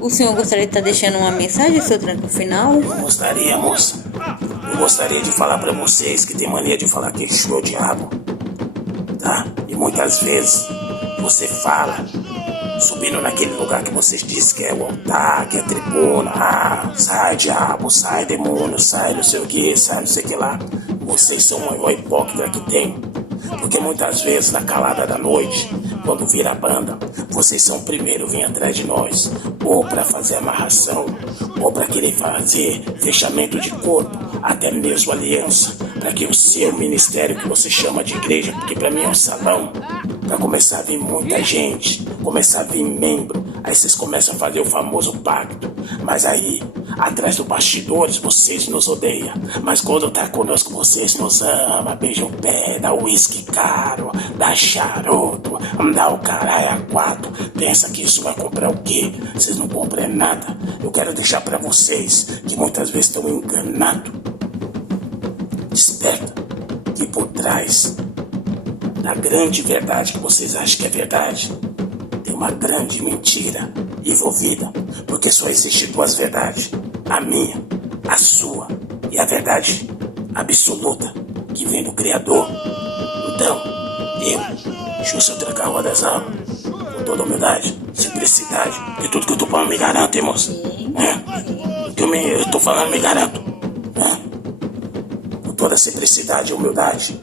O senhor gostaria de estar deixando uma mensagem, seu Tranca, no final? Eu gostaria, moça. Eu gostaria de falar pra vocês que tem mania de falar que Exu é o diabo. Tá? E muitas vezes você fala, subindo naquele lugar que vocês dizem que é o altar, que é a tribuna. Ah, sai diabo, sai demônio, sai não sei o que, sai não sei o que lá. Vocês são o maior hipócrita que tem. Porque muitas vezes na calada da noite, quando vira a banda, vocês são o primeiro a vir atrás de nós. Ou para fazer amarração, ou para querer fazer fechamento de corpo, até mesmo aliança, para que o seu ministério que você chama de igreja, porque para mim é um salão, para começar a vir muita gente, começar a vir membro, aí vocês começam a fazer o famoso pacto. Mas aí, atrás dos bastidores, vocês nos odeiam. Mas quando tá conosco, vocês nos amam, beijam o pé, dá uísque caro, dá charuto, dá o caralho a quatro. Pensa que isso vai comprar o quê? Vocês não compram nada. Eu quero deixar pra vocês que muitas vezes estão enganados. Desperta que por trás da grande verdade que vocês acham que é verdade, tem uma grande mentira envolvida, porque só existe duas verdades, a minha, a sua e a verdade absoluta que vem do Criador. Então, eu, Júlio Tranca-Rua das Almas, com toda humildade, simplicidade, e tudo que eu tô falando me garanto, hein, moça? Eu tô falando me garanto. Com toda simplicidade e humildade,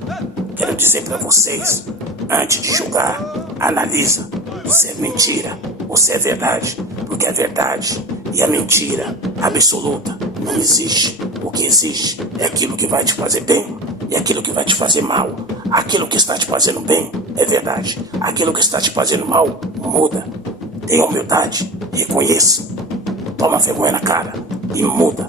quero dizer pra vocês, antes de julgar, analisa se é mentira ou se é verdade, porque a verdade e a mentira absoluta não existe. O que existe é aquilo que vai te fazer bem e aquilo que vai te fazer mal. Aquilo que está te fazendo bem é verdade. Aquilo que está te fazendo mal, muda. Tenha humildade, reconheça. Toma vergonha na cara e muda.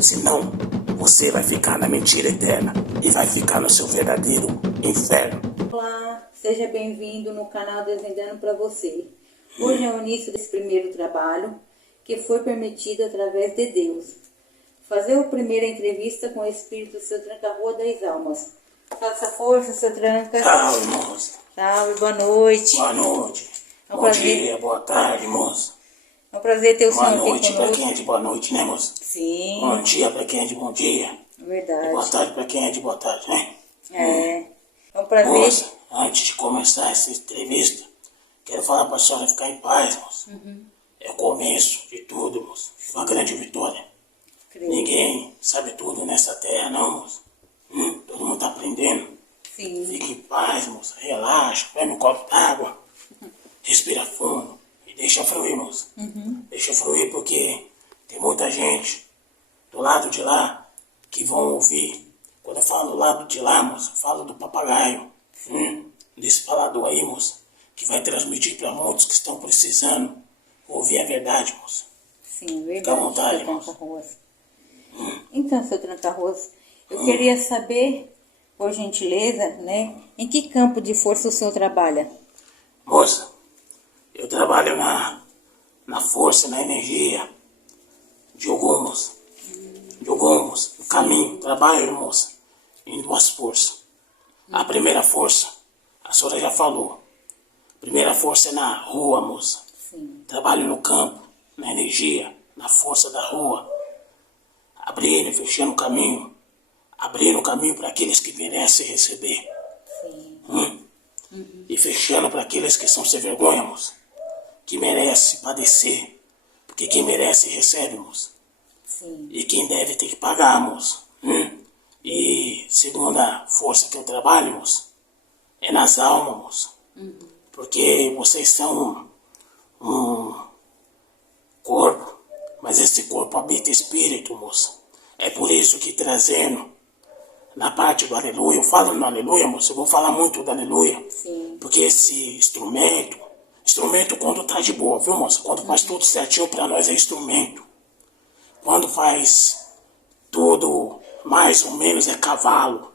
Senão, você vai ficar na mentira eterna e vai ficar no seu verdadeiro inferno. Olá, seja bem-vindo no canal Desvendando para você. Hoje é o início desse primeiro trabalho que foi permitido através de Deus. Fazer a primeira entrevista com o Espírito Seu Tranca-Rua das Almas. Faça força, seu Tranca. Salve, moça. Salve, boa noite. Boa noite. É um Bom prazer. dia, boa tarde, moça. É um prazer ter o Boa senhor aqui noite pra conosco. quem é de boa noite, né, moça? Sim, Bom dia pra quem é de bom dia. E verdade. boa tarde pra quem é de boa tarde, né? É um prazer. Moça, antes de começar essa entrevista, quero falar pra senhora ficar em paz, moça. É o começo de tudo, moça. Uma grande vitória. Creio. Ninguém sabe tudo nessa terra, não, moça. Todo mundo tá aprendendo. Sim, Fique em paz, moça. Relaxa, bebe um copo d'água. Respira fundo e deixa fluir, moça. Deixa fluir porque tem muita gente do lado de lá que vão ouvir. Quando eu falo do lado de lá, moça, eu falo do papagaio. Desse falador aí, moça, que vai transmitir para muitos que estão precisando ouvir a verdade, moça. sim, verdade. Fica à vontade, seu moça. Tranca-Rua. Então, seu Tranca-Rua, eu queria saber, por gentileza, né, em que campo de força o senhor trabalha? Moça, eu trabalho na força, na energia de Ogum, moça. De Ogum, moça. No caminho, trabalho, moça, em duas forças. A primeira força, a senhora já falou. A primeira força é na rua, moça. Sim, Trabalho no campo, na energia, na força da rua. Abrindo e fechando o caminho. Abrindo o caminho para aqueles que merecem receber. sim, E fechando para aqueles que são sem vergonha, moça. Que merecem padecer. Porque quem merece recebe, moça. sim, E quem deve tem que pagar, moça. E segunda força que eu trabalho, moça, é nas almas, moça. Porque vocês são um corpo, mas esse corpo habita espírito, moça. É por isso que trazendo na parte do aleluia, eu falo no aleluia, moça, eu vou falar muito do aleluia. sim, Porque esse instrumento quando tá de boa, viu, moça? Quando faz tudo certinho pra nós é instrumento. Quando faz tudo mais ou menos é cavalo.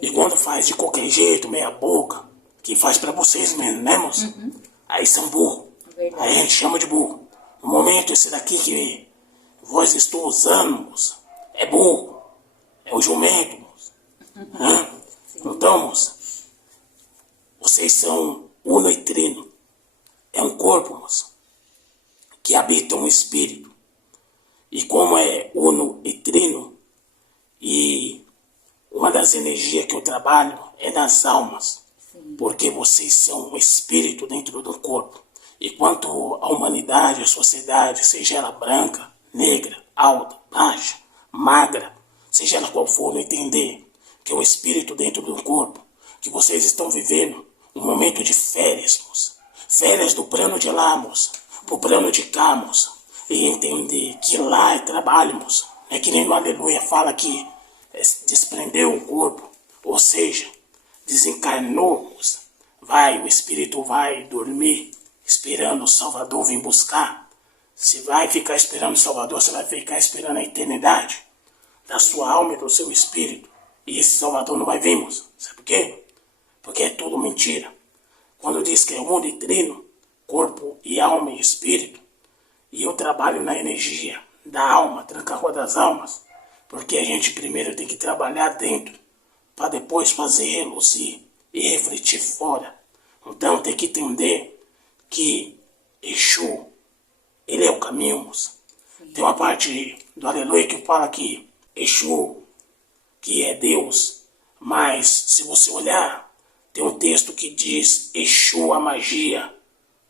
E quando faz de qualquer jeito, meia boca, que faz pra vocês mesmo, né, moça? Aí são burro. Verdade. Aí a gente chama de burro. No momento esse daqui que vós estou usando, moça, é burro. É o jumento, moça. Então, moça, vocês são uno e trino. É um corpo, moça, que habita um espírito. E como é uno e trino, e uma das energias que eu trabalho é das almas. Sim. Porque vocês são um espírito dentro do corpo. E quanto à humanidade, a sociedade, seja ela branca, negra, alta, baixa, magra, seja ela qual for, entender que é o espírito dentro do corpo, que vocês estão vivendo um momento de férias, moça. Férias do plano de lá, moça, pro plano de cá, moça. E entender que lá é trabalho, moça. É que nem no Aleluia fala que desprendeu o corpo, ou seja, desencarnou, moça. O espírito vai dormir, esperando o Salvador vir buscar. Se vai ficar esperando o Salvador, você vai ficar esperando a eternidade da sua alma e do seu espírito. E esse Salvador não vai vir, moça. Sabe por quê? Porque é tudo mentira. Quando diz que é uno e trino, corpo e alma e espírito, e eu trabalho na energia da alma, tranca-rua das almas, porque a gente primeiro tem que trabalhar dentro, para depois fazer reluzir e refletir fora. Então tem que entender que Exu, ele é o caminho, moça. Tem uma parte do Aleluia que fala que Exu, que é Deus, mas se você olhar, tem um texto que diz Exu, a magia.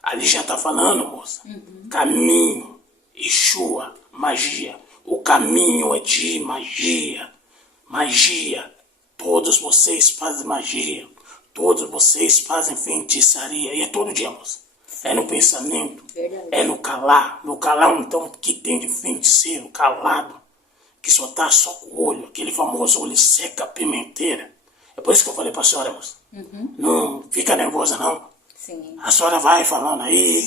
Ali já está falando, moça. Caminho, Exu, magia. O caminho é de magia. Magia. Todos vocês fazem magia. Todos vocês fazem feitiçaria. E é todo dia, moça. É no pensamento. Verdade. É no calar. No calar, então, que tem de feiticeiro, calado. Que só tá só com o olho. Aquele famoso olho seca pimenteira. É por isso que eu falei pra senhora, moça. Não fica nervosa, não. Sim. A senhora vai falando aí.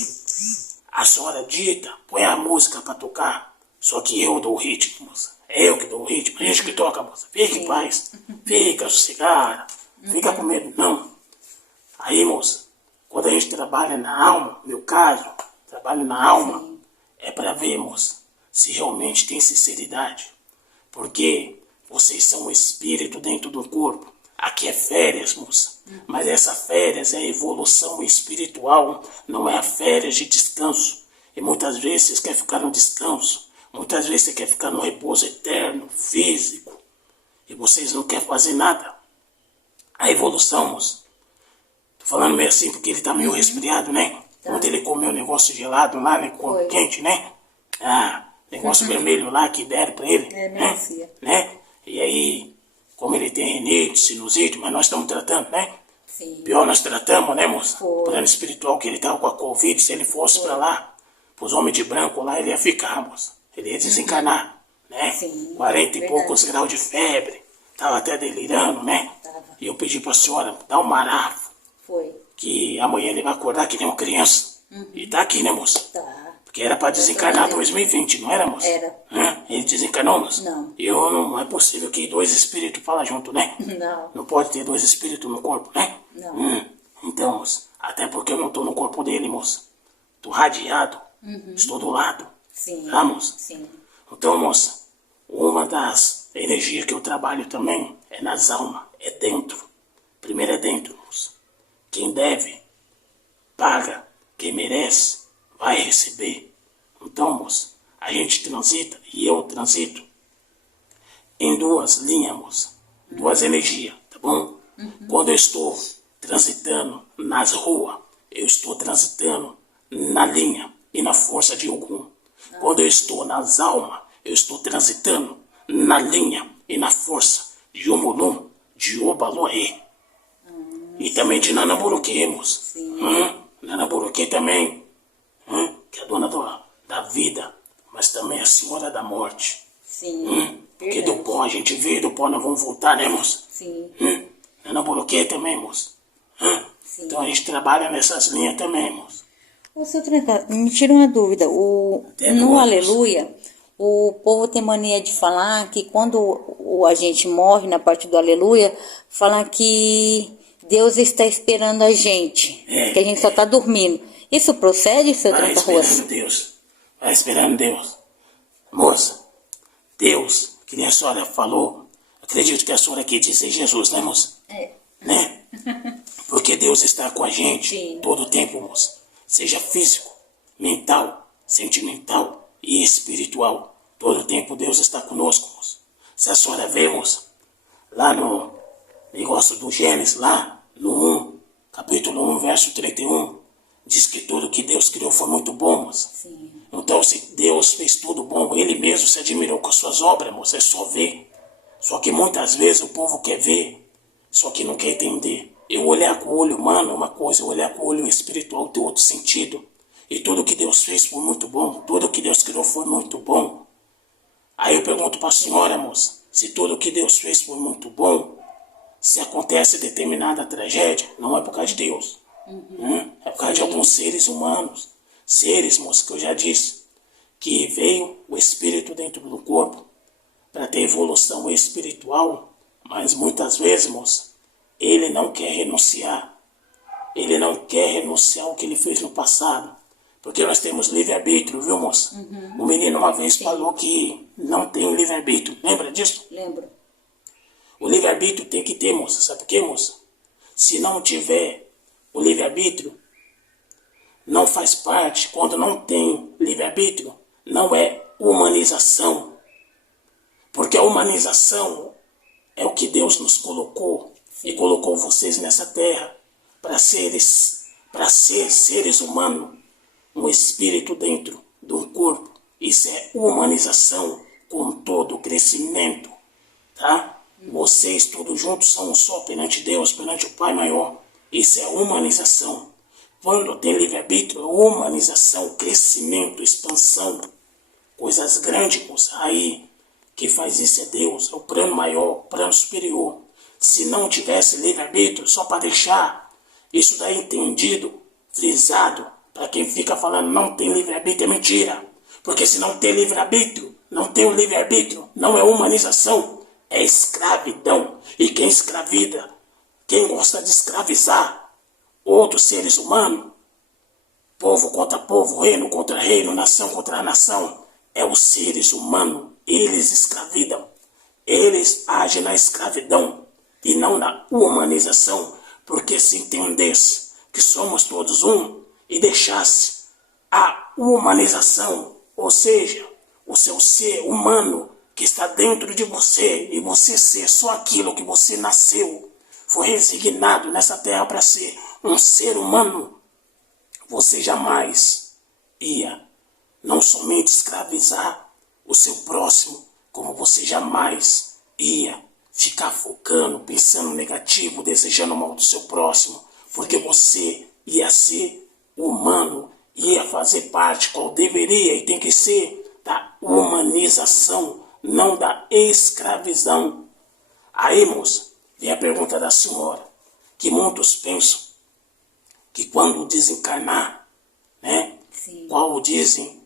A senhora dita, põe a música pra tocar. Só que eu dou o ritmo, moça. É eu que dou o ritmo. A gente que toca, moça. Fica em paz. Fica sossegada. Fica com medo, não. Aí, moça, quando a gente trabalha na alma, no meu caso, trabalho na alma, sim, é pra ver, moça, se realmente tem sinceridade. Porque vocês são um espírito dentro do corpo. Aqui é férias, moça. Mas essa férias é a evolução espiritual, não é a férias de descanso. E muitas vezes vocês querem ficar no descanso. Muitas vezes você quer ficar no repouso eterno, físico. E vocês não querem fazer nada. A evolução, moça. Tô falando meio assim porque ele tá meio resfriado, né? Tá. Ontem ele comeu um negócio gelado lá, né? Com quente, né? Ah, negócio vermelho lá que deram pra ele. É, né? E aí, como ele tem rinite, sinusite, mas nós estamos tratando, né? Sim. Pior nós tratamos, né, moça? O plano espiritual que ele tava com a Covid, se ele fosse pra lá, pros homens de branco lá, ele ia ficar, moça. Ele ia desencarnar, né? Sim, 40 e poucos graus de febre. Tava até delirando, né? Tava. E eu pedi pra senhora dar um marafo. Foi. Que amanhã ele vai acordar que nem uma criança. E tá aqui, né, moça? Tá. Porque era pra desencarnar em 2020, não era, moça? Era. Ele desencarnou, moça? Não. E não é possível que dois espíritos falem junto, né? Não. Não pode ter dois espíritos no corpo, né? Não. Então, moça, até porque eu não tô no corpo dele, moça. Tô radiado. Estou do lado. Sim. Tá, moça? Sim. Então, moça, uma das energias que eu trabalho também é nas almas, é dentro. Primeiro é dentro, moça. Quem deve, paga. Quem merece, vai receber. Então, moça, a gente transita, e eu transito, em duas linhas, moça. Duas energias, tá bom? Quando eu estou transitando nas ruas, eu estou transitando na linha e na força de Ogum. Quando eu estou nas almas, eu estou transitando na linha e na força de Omolum, de Obaloé. E também de Nanaburuque, moça. Nanaburuque também, que é a dona da vida, mas também a senhora da morte. Sim. Porque do pó a gente veio, do pó nós vamos voltar, né, moça? Sim. Nanaburuque também, moça. Então a gente trabalha nessas linhas também, moça. Ô, seu Tranca, me tira uma dúvida. No Aleluia, o povo tem mania de falar que quando a gente morre na parte do Aleluia, falam que Deus está esperando a gente, que a gente só está dormindo. Isso procede, seu Tranca-Rua? Vai esperando Deus. Vai esperando Deus. Moça, Deus, que nem a senhora falou, acredito que a senhora quer dizer Jesus, né, moça? Né? Porque Deus está com a gente Sim. todo o tempo, moça. Seja físico, mental, sentimental e espiritual. Todo o tempo Deus está conosco, moça. Se a senhora vê, moça, lá no negócio do Gênesis, lá no 1, capítulo 1, verso 31, diz que tudo que Deus criou foi muito bom, moça. Sim. Então, se Deus fez tudo bom, Ele mesmo se admirou com as suas obras, moça, é só ver. Só que muitas vezes o povo quer ver, só que não quer entender. Eu olhar com o olho humano é uma coisa, eu olhar com o olho espiritual tem outro sentido. E tudo que Deus fez foi muito bom, tudo que Deus criou foi muito bom. Aí eu pergunto para a senhora, moça, se tudo que Deus fez foi muito bom, se acontece determinada tragédia, não é por causa de Deus. É por causa de alguns seres humanos. Seres, moça, que eu já disse, que veio o espírito dentro do corpo para ter evolução espiritual, mas muitas vezes, moça, ele não quer renunciar. Ele não quer renunciar ao que ele fez no passado. Porque nós temos livre-arbítrio, viu, moça? O menino uma vez falou que não tem livre-arbítrio. Lembra disso? Lembro. O livre-arbítrio tem que ter, moça. Sabe por quê, moça? Se não tiver o livre-arbítrio, não faz parte. Quando não tem livre-arbítrio, não é humanização. Porque a humanização é o que Deus nos colocou. E colocou vocês nessa terra para ser seres humanos. Um espírito dentro de um corpo. Isso é humanização com todo o crescimento. Tá? Vocês todos juntos são um só perante Deus, perante o Pai maior. Isso é humanização. Quando tem livre-arbítrio, é humanização, crescimento, expansão. Coisas grandes, moça. Aí, quem faz isso é Deus. É o plano maior, o plano superior. Se não tivesse livre-arbítrio, só para deixar isso daí entendido, frisado, para quem fica falando não tem livre-arbítrio, é mentira. Porque se não tem livre-arbítrio, não tem o livre-arbítrio, não é humanização, é escravidão. E quem escravida, quem gosta de escravizar outros seres humanos, povo contra povo, reino contra reino, nação contra nação, é os seres humanos. Eles escravidam, eles agem na escravidão e não na humanização. Porque se entendesse que somos todos um, e deixasse a humanização, ou seja, o seu ser humano que está dentro de você, e você ser só aquilo que você nasceu, foi resignado nessa terra para ser um ser humano, você jamais ia não somente escravizar o seu próximo, como você jamais ia ficar focando, pensando negativo, desejando mal do seu próximo, porque você ia ser humano, ia fazer parte, qual deveria e tem que ser, da humanização, não da escravidão. Aí, moça, vem a pergunta da senhora, que muitos pensam que quando desencarnar, né, Sim. qual dizem,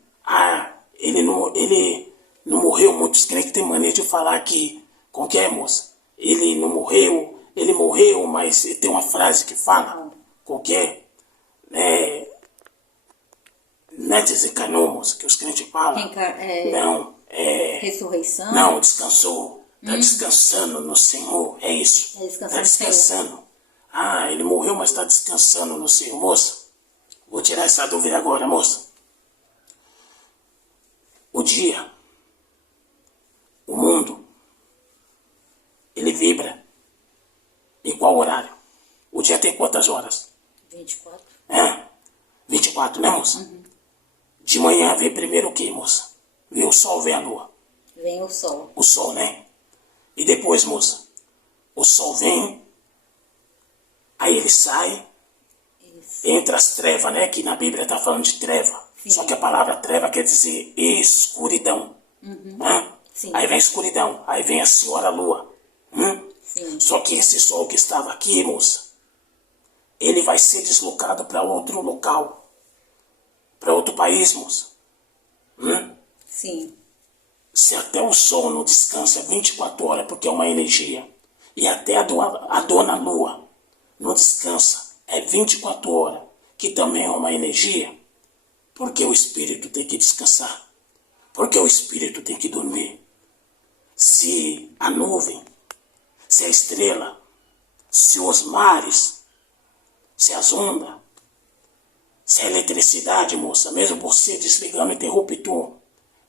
ele não morreu, muitos crentes que tem mania de falar que, qualquer moça, ele não morreu, ele morreu, mas tem uma frase que fala, qualquer, não é desencarnou, moça, que os crentes falam. Não, ressurreição? Não, descansou. Está descansando no Senhor, é isso. Está descansando. Ele morreu, mas está descansando no Senhor. Moça, vou tirar essa dúvida agora, moça. O dia, o mundo, ele vibra. Em qual horário? O dia tem quantas horas? 24. 24, né, moça? De manhã vem primeiro o que, moça? Vem o sol, vem a lua? Vem o sol. O sol, né? E depois, moça, o sol vem, aí ele sai, entra as trevas, né? Que na Bíblia está falando de treva. Sim. Só que a palavra treva quer dizer escuridão. Sim. Aí vem a escuridão, aí vem a senhora lua. Sim. Só que esse sol que estava aqui, moça, ele vai ser deslocado para outro local, para outro país, moça. Sim. Se até o sol não descansa 24 horas, porque é uma energia, e até a dona lua não descansa, é 24 horas, que também é uma energia, porque o espírito tem que descansar, porque o espírito tem que dormir. Se a nuvem, se a estrela se os mares, se as ondas, se a eletricidade, moça, mesmo você desligando o interruptor,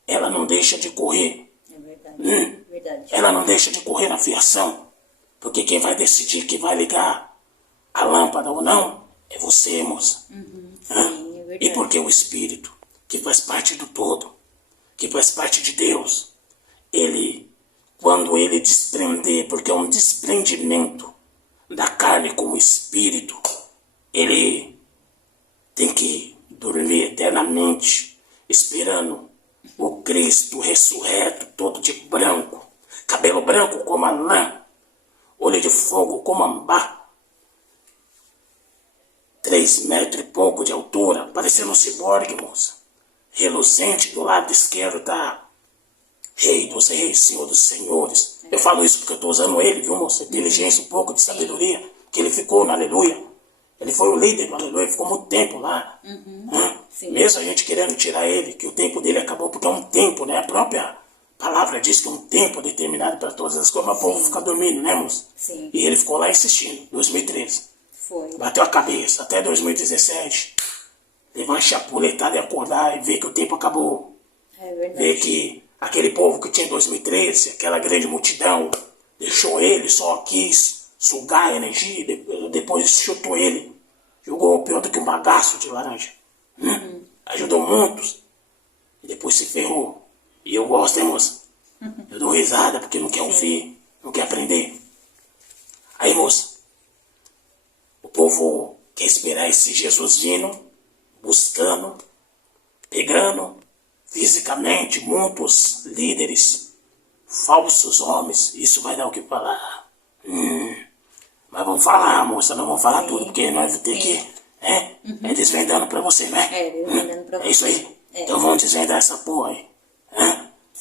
ela não deixa de correr. É verdade. Verdade. Ela não deixa de correr na fiação. Porque quem vai decidir que vai ligar a lâmpada ou não é você, moça. Sim, é verdade. E porque o Espírito, que faz parte do todo, que faz parte de Deus, ele, quando ele desprender, porque é um desprendimento da carne com o Espírito, ele tem que dormir eternamente, esperando o Cristo ressurreto, todo de branco, cabelo branco como a lã, olho de fogo como ambá, 3 metros e pouco de altura, parecendo um ciborgue, moça. Reluzente, do lado esquerdo tá Rei dos Reis, Senhor dos Senhores. Eu falo isso porque eu estou usando ele, viu, moça? Inteligência, um pouco de sabedoria, que ele ficou no Aleluia. Ele foi o líder do Aleluia, ficou muito tempo lá. Mesmo a gente querendo tirar ele, que o tempo dele acabou, porque é um tempo, né? A própria palavra diz que é um tempo determinado para todas as coisas, mas o povo fica dormindo, né, moça? Sim. E ele ficou lá insistindo, 2013. Foi. Bateu a cabeça, até 2017. Levou uma chapuletada e acordar e ver que o tempo acabou. É verdade. Ver que aquele povo que tinha em 2013, aquela grande multidão, deixou ele, só quis sugar a energia, depois chutou ele, jogou pior do que um bagaço de laranja. Ajudou muitos, e depois se ferrou. E eu gosto, hein, moça? Eu dou risada porque não quer ouvir, não quer aprender. Aí, moça, o povo quer esperar esse Jesus vindo, buscando, pegando, fisicamente, muitos líderes, falsos homens, isso vai dar o que falar. Mas vamos falar, moça, não vamos falar tudo, porque nós vamos ter que... É desvendando pra você, né? É, desvendando pra você. É isso aí? É. Então vamos desvendar essa porra aí.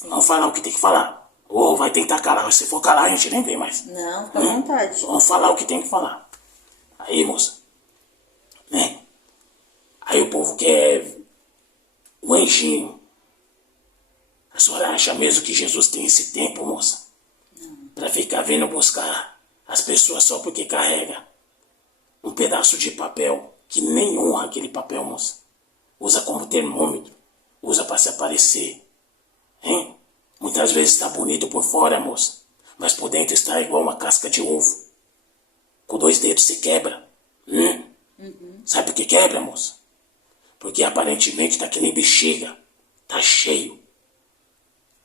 Vamos falar o que tem que falar. Ou vai tentar calar, se for calar a gente nem vem mais. Não, fica à vontade. Vamos falar o que tem que falar. Aí, moça, né? Aí o povo quer o anjinho. A senhora acha mesmo que Jesus tem esse tempo, moça? Pra ficar vindo buscar as pessoas só porque carrega um pedaço de papel que nem honra aquele papel, moça. Usa como termômetro. Usa pra se aparecer. Hein? Muitas vezes está bonito por fora, moça. Mas por dentro está igual uma casca de ovo. Com 2 dedos se quebra. Sabe por que quebra, moça? Porque aparentemente tá que nem bexiga. Tá cheio.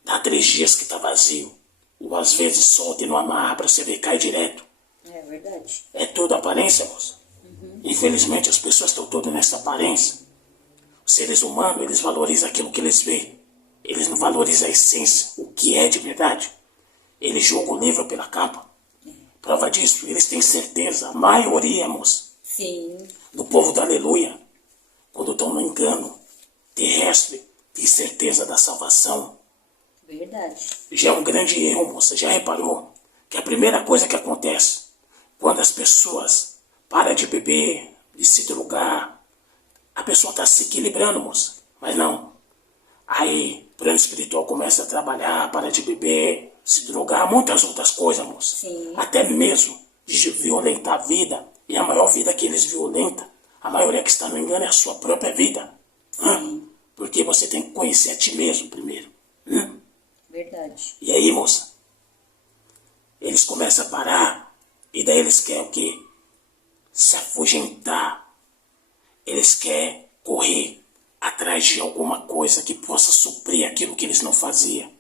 Dá 3 dias que tá vazio. Ou às vezes solta e não amarra pra você ver, cai direto. É verdade. É tudo aparência, moça. Infelizmente as pessoas estão todas nessa aparência. Os seres humanos, eles valorizam aquilo que eles veem. Eles não valorizam a essência, o que é de verdade. Eles julgam o livro pela capa. Prova disso, eles têm certeza, a maioria, moça, Sim. do povo da Aleluia, quando estão no engano terrestre, tem certeza da salvação. Verdade. Já é um grande erro, moça. Já reparou que a primeira coisa que acontece quando as pessoas param de beber, de se drogar, a pessoa está se equilibrando, moça. Mas não. Aí, o plano espiritual começa a trabalhar, para de beber, se drogar, muitas outras coisas, moça. Sim. Até mesmo de violentar a vida. E a maior vida que eles violentam, a maioria que está no engano é a sua própria vida. Porque você tem que conhecer a ti mesmo primeiro. Verdade. E aí, moça, eles começam a parar, e daí eles querem o quê? Se afugentar. Eles querem correr atrás de alguma coisa que possa suprir aquilo que eles não faziam.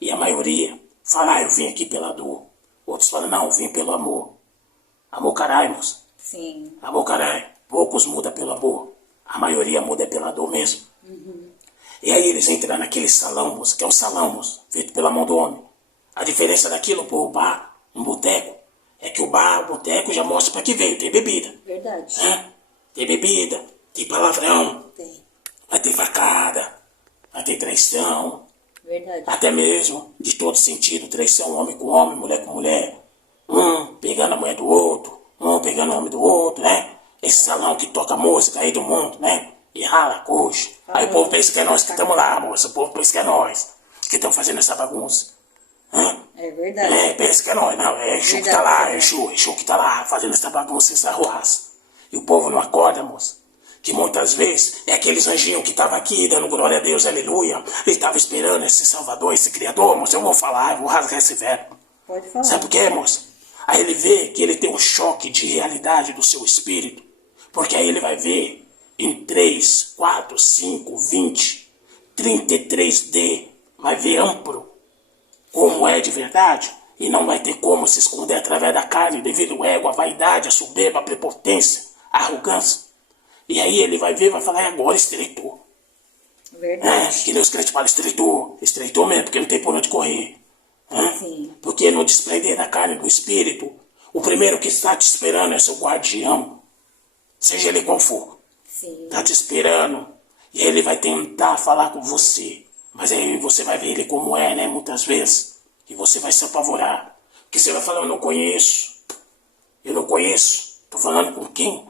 E a maioria fala, eu vim aqui pela dor. Outros falam, não, eu vim pelo amor. Amor caralho, moça. Sim. Amor caralho. Poucos mudam pelo amor. A maioria muda pela dor mesmo. E aí eles entram naquele salão, moça, que é um salão, moça, feito pela mão do homem. A diferença daquilo pro bar, um boteco, é que o bar, o boteco já mostra pra que veio, tem bebida. Verdade. Tem bebida, tem palavrão, Tem. vai ter facada, vai ter traição, Verdade. até mesmo, de todo sentido, traição, homem com homem, mulher com mulher, um pegando a mulher do outro, um pegando o homem do outro, né? Esse salão que toca música aí do mundo, né? E rala a coxa. Aí o povo pensa que é nós que estamos lá, moça. O povo pensa que é nós que estamos fazendo essa bagunça. É verdade. Pensa que é nós, não. É Exu que tá lá, é Exu que tá lá fazendo essa bagunça, essa arruaça. E o povo não acorda, moça. Que muitas vezes é aqueles anjinhos que tava aqui dando glória a Deus, aleluia. Ele tava esperando esse Salvador, esse Criador, moça. Eu vou falar, eu vou rasgar esse verbo. Pode falar. Sabe por quê, moça? Aí ele vê que ele tem um choque de realidade do seu espírito. Porque aí ele vai ver em 3, 4, 5, 20, 33D. Vai ver amplo como é de verdade. E não vai ter como se esconder através da carne devido ao ego, a vaidade, a soberba, a prepotência, a arrogância. E aí ele vai ver, vai falar, agora estreitou. Verdade. Que nem os crentes falam, estreitou. Estreitou mesmo, porque não tem por onde correr. Sim. Porque no desprender da carne do espírito, o primeiro que está te esperando é seu guardião. Seja ele qual for. Sim. Está te esperando. E ele vai tentar falar com você. Mas aí você vai ver ele como é, né? Muitas vezes. E você vai se apavorar. Porque você vai falar, eu não conheço. Eu não conheço. Tô falando com quem?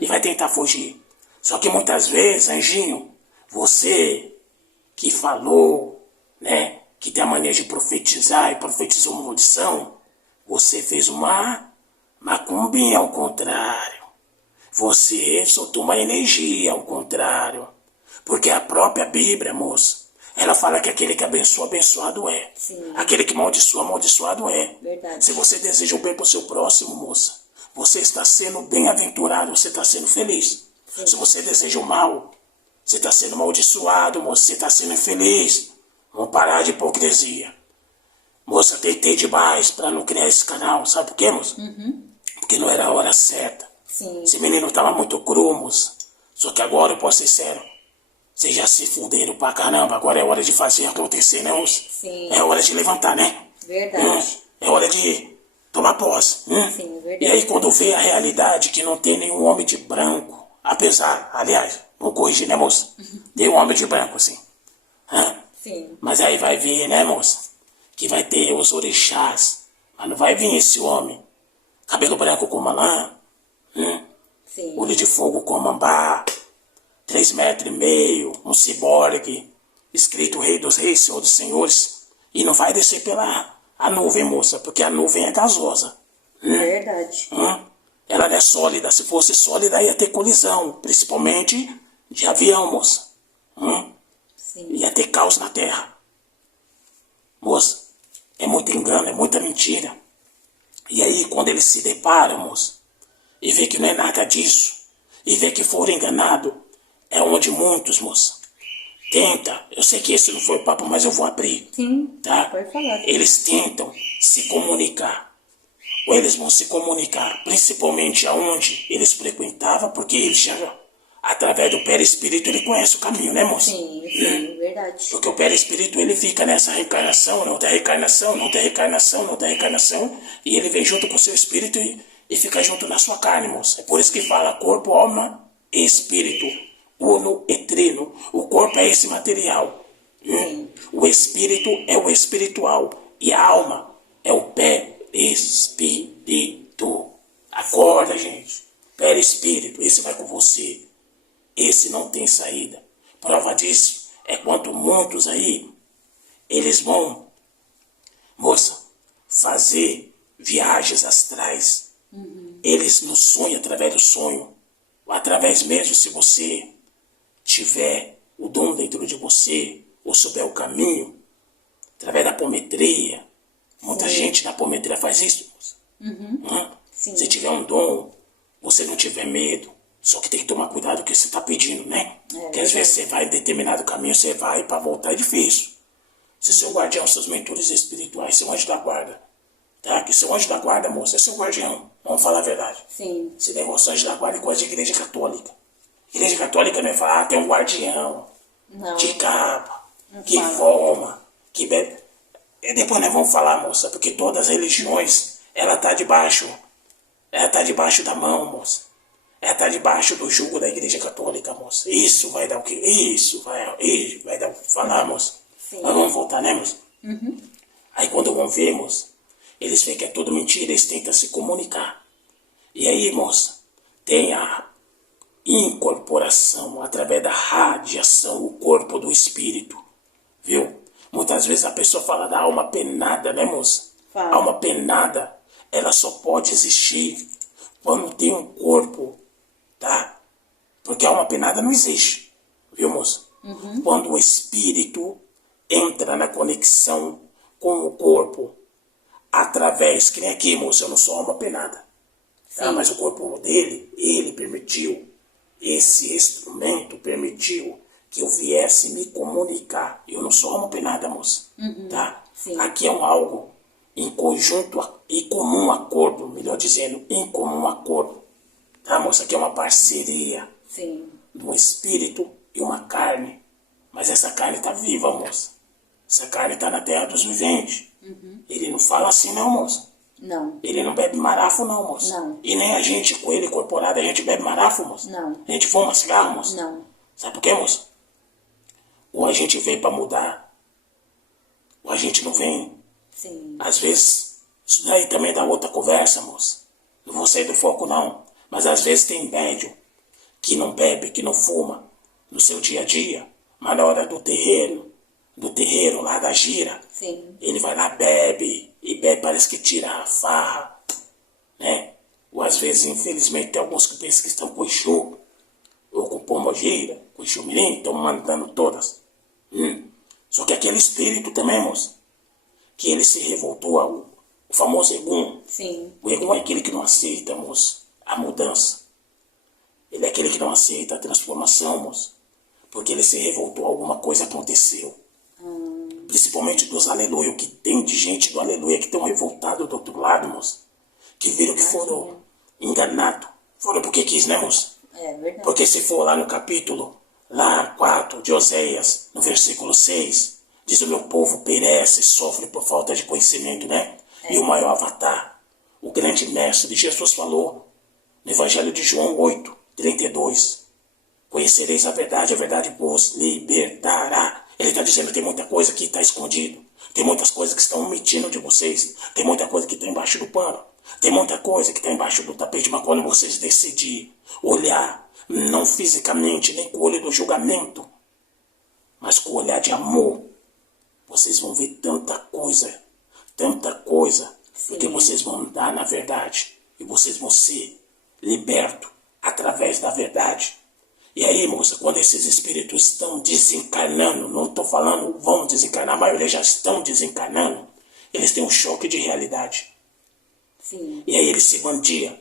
E vai tentar fugir. Só que muitas vezes, anjinho, você que falou, né? Que tem a mania de profetizar e profetizou uma maldição, você fez uma macumbinha ao contrário. Você soltou uma energia ao contrário. Porque a própria Bíblia, moça, ela fala que aquele que abençoa, abençoado é. Sim. Aquele que amaldiçoa, amaldiçoado é. Verdade. Se você deseja o bem para o seu próximo, moça, você está sendo bem-aventurado, você está sendo feliz. Sim. Se você deseja o mal, você está sendo amaldiçoado, moça, você está sendo infeliz. Vamos parar de hipocrisia. Moça, tentei demais para não criar esse canal. Sabe por quê, moça? Porque não era a hora certa. Sim. Esse menino estava muito cru, moça. Só que agora eu posso ser sério. Vocês já se funderam pra caramba. Agora é hora de fazer acontecer, né, moça? Sim. É hora de levantar, né? Verdade. É hora de tomar posse. Sim, verdade. E aí quando vê a realidade que não tem nenhum homem de branco, apesar, aliás, vou corrigir, né, moça? Tem um homem de branco, assim. Sim. Mas aí vai vir, né, moça? Que vai ter os orixás. Mas não vai vir esse homem. Cabelo branco como Alã. Sim. Olho de fogo como Ambá. 3,5 metros, um ciborgue. Escrito Rei dos Reis, Senhor dos Senhores. E não vai descer pela a nuvem, moça. Porque a nuvem é gasosa. Verdade. Ela não é sólida. Se fosse sólida, ia ter colisão. Principalmente de avião, moça. Sim. Ia ter caos na terra. Moça, é muito engano, é muita mentira. E aí, quando eles se deparam, moça, e vê que não é nada disso, e vê que foram enganados, é onde muitos, moça, tenta, eu sei que esse não foi o papo, mas eu vou abrir. Sim, tá? pode falar. Eles tentam se comunicar. Ou eles vão se comunicar, principalmente aonde eles frequentavam, porque eles já, através do perispírito, ele conhece o caminho, né, moça? Sim, sim, verdade. Porque o perispírito, ele fica nessa reencarnação, não tem reencarnação, não tem reencarnação, não tem reencarnação, e ele vem junto com o seu espírito e fica junto na sua carne, moça. É por isso que fala corpo, alma e espírito. Uno e trino. O corpo é esse material. O espírito é o espiritual. E a alma é o perispírito. Acorda, gente. Perispírito, esse vai com você. Esse não tem saída. Prova disso é quanto muitos aí, eles vão, moça, fazer viagens astrais. Eles no sonho, através do sonho, ou através mesmo, se você tiver o dom dentro de você, ou souber o caminho, através da apometria. Muita gente na apometria faz isso, moça. Se tiver um dom, você não tiver medo, só que tem que tomar cuidado com o que você está pedindo, né? Porque às vezes você vai em determinado caminho, você vai para voltar é difícil. Se seu guardião, seus mentores espirituais, seu anjo da guarda, tá? Que seu anjo da guarda, moça, é seu guardião. Vamos falar a verdade. Sim. Esse negócio anjo da guarda é coisa de igreja católica. Igreja católica não é falar, tem um guardião, Não. de capa, Não que fala. fuma, que bebe. E depois nós vamos falar, moça, porque todas as religiões, ela tá debaixo da mão, moça. Ela tá debaixo do jugo da igreja católica, moça. Isso vai dar o quê? Isso vai dar o que falar, moça. Sim. Nós vamos voltar, né, moça? Aí quando vão ver, moça, eles veem que é tudo mentira, eles tentam se comunicar. E aí, moça, tem a incorporação através da radiação, o corpo do espírito, viu? Muitas vezes a pessoa fala da alma penada, né, moça? Fala. A alma penada, ela só pode existir quando tem um corpo, tá? Porque a alma penada não existe, viu, moça? Quando o espírito entra na conexão com o corpo, através, que nem aqui, moça, eu não sou alma penada, tá? Mas o corpo dele, ele permitiu, esse instrumento permitiu que eu viesse me comunicar. Eu não sou alma penada, moça, tá? Sim. Aqui é um algo em conjunto e comum acordo, melhor dizendo, em comum acordo, tá, moça? Aqui é uma parceria de um espírito e uma carne, mas essa carne está viva, moça. Essa carne está na terra dos viventes. Ele não fala assim, não, moça. Não. Ele não bebe marafo, não, moça. Não. E nem a gente, com ele incorporado, a gente bebe marafo, moça. Não. A gente fuma cigarro, moça. Não. Sabe por quê, moça? Ou a gente vem para mudar, ou a gente não vem. Sim. Às vezes, isso daí também dá outra conversa, moça. Não vou sair do foco, não. Mas às vezes tem médium que não bebe, que não fuma no seu dia a dia, mas na hora do terreiro lá da gira, Sim. ele vai lá, bebe, e bebe, parece que tira a farra, né? Ou às vezes, infelizmente, tem alguns que pensam que estão com Exu, ou com Pombogira, com Exu Mirim, estão mandando todas. Só que aquele espírito também, moça, que ele se revoltou ao o famoso Egum. Sim. O Egum é aquele que não aceita, moça, a mudança. Ele é aquele que não aceita a transformação, moça, porque ele se revoltou, alguma coisa aconteceu. Principalmente dos aleluia, o que tem de gente do aleluia que estão revoltados do outro lado, moça, que viram que foram enganados. Foram porque quis, né, moça? É verdade. Porque se for lá no capítulo, lá 4 de Oséias, no versículo 6, diz: o meu povo perece, sofre por falta de conhecimento, né? E o maior avatar, o grande mestre de Jesus falou, no Evangelho de João 8:32, conhecereis a verdade vos libertará. Ele está dizendo que tem muita coisa que está escondido, tem muitas coisas que estão omitindo de vocês, tem muita coisa que está embaixo do pano, tem muita coisa que está embaixo do tapete, mas quando vocês decidirem olhar, não fisicamente, nem com o olho do julgamento, mas com o olhar de amor, vocês vão ver tanta coisa, porque vocês vão andar na verdade, e vocês vão ser libertos através da verdade. E aí, moça, quando esses espíritos estão desencarnando, não estou falando vão desencarnar, a maioria já estão desencarnando, eles têm um choque de realidade. Sim. E aí eles se bandiam,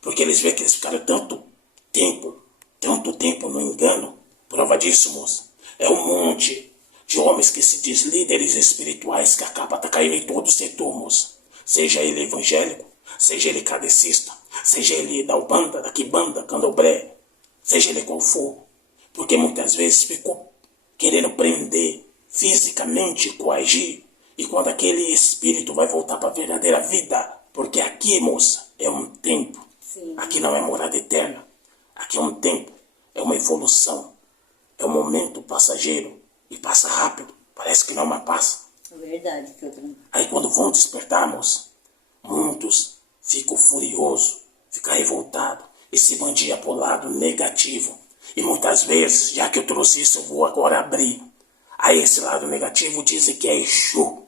porque eles veem que eles ficaram tanto tempo no engano. Prova disso, moça, é um monte de homens que se diz líderes espirituais que acaba caindo em todo o setor, moça. Seja ele evangélico, seja ele kardecista, seja ele da Ubanda, da Kibanda, Candomblé, seja ele qual for, porque muitas vezes ficou querendo prender fisicamente, coagir, e quando aquele espírito vai voltar para a verdadeira vida, porque aqui, moça, é um tempo, aqui não é morada eterna, aqui é um tempo, é uma evolução, é um momento passageiro, e passa rápido, parece que não, mas passa. É verdade, Pedro. Aí quando vão despertar, moça, muitos ficam furiosos, ficam revoltados, e se bandia para o lado negativo. E muitas vezes, já que eu trouxe isso, eu vou agora abrir. Aí esse lado negativo dizem que é Exu.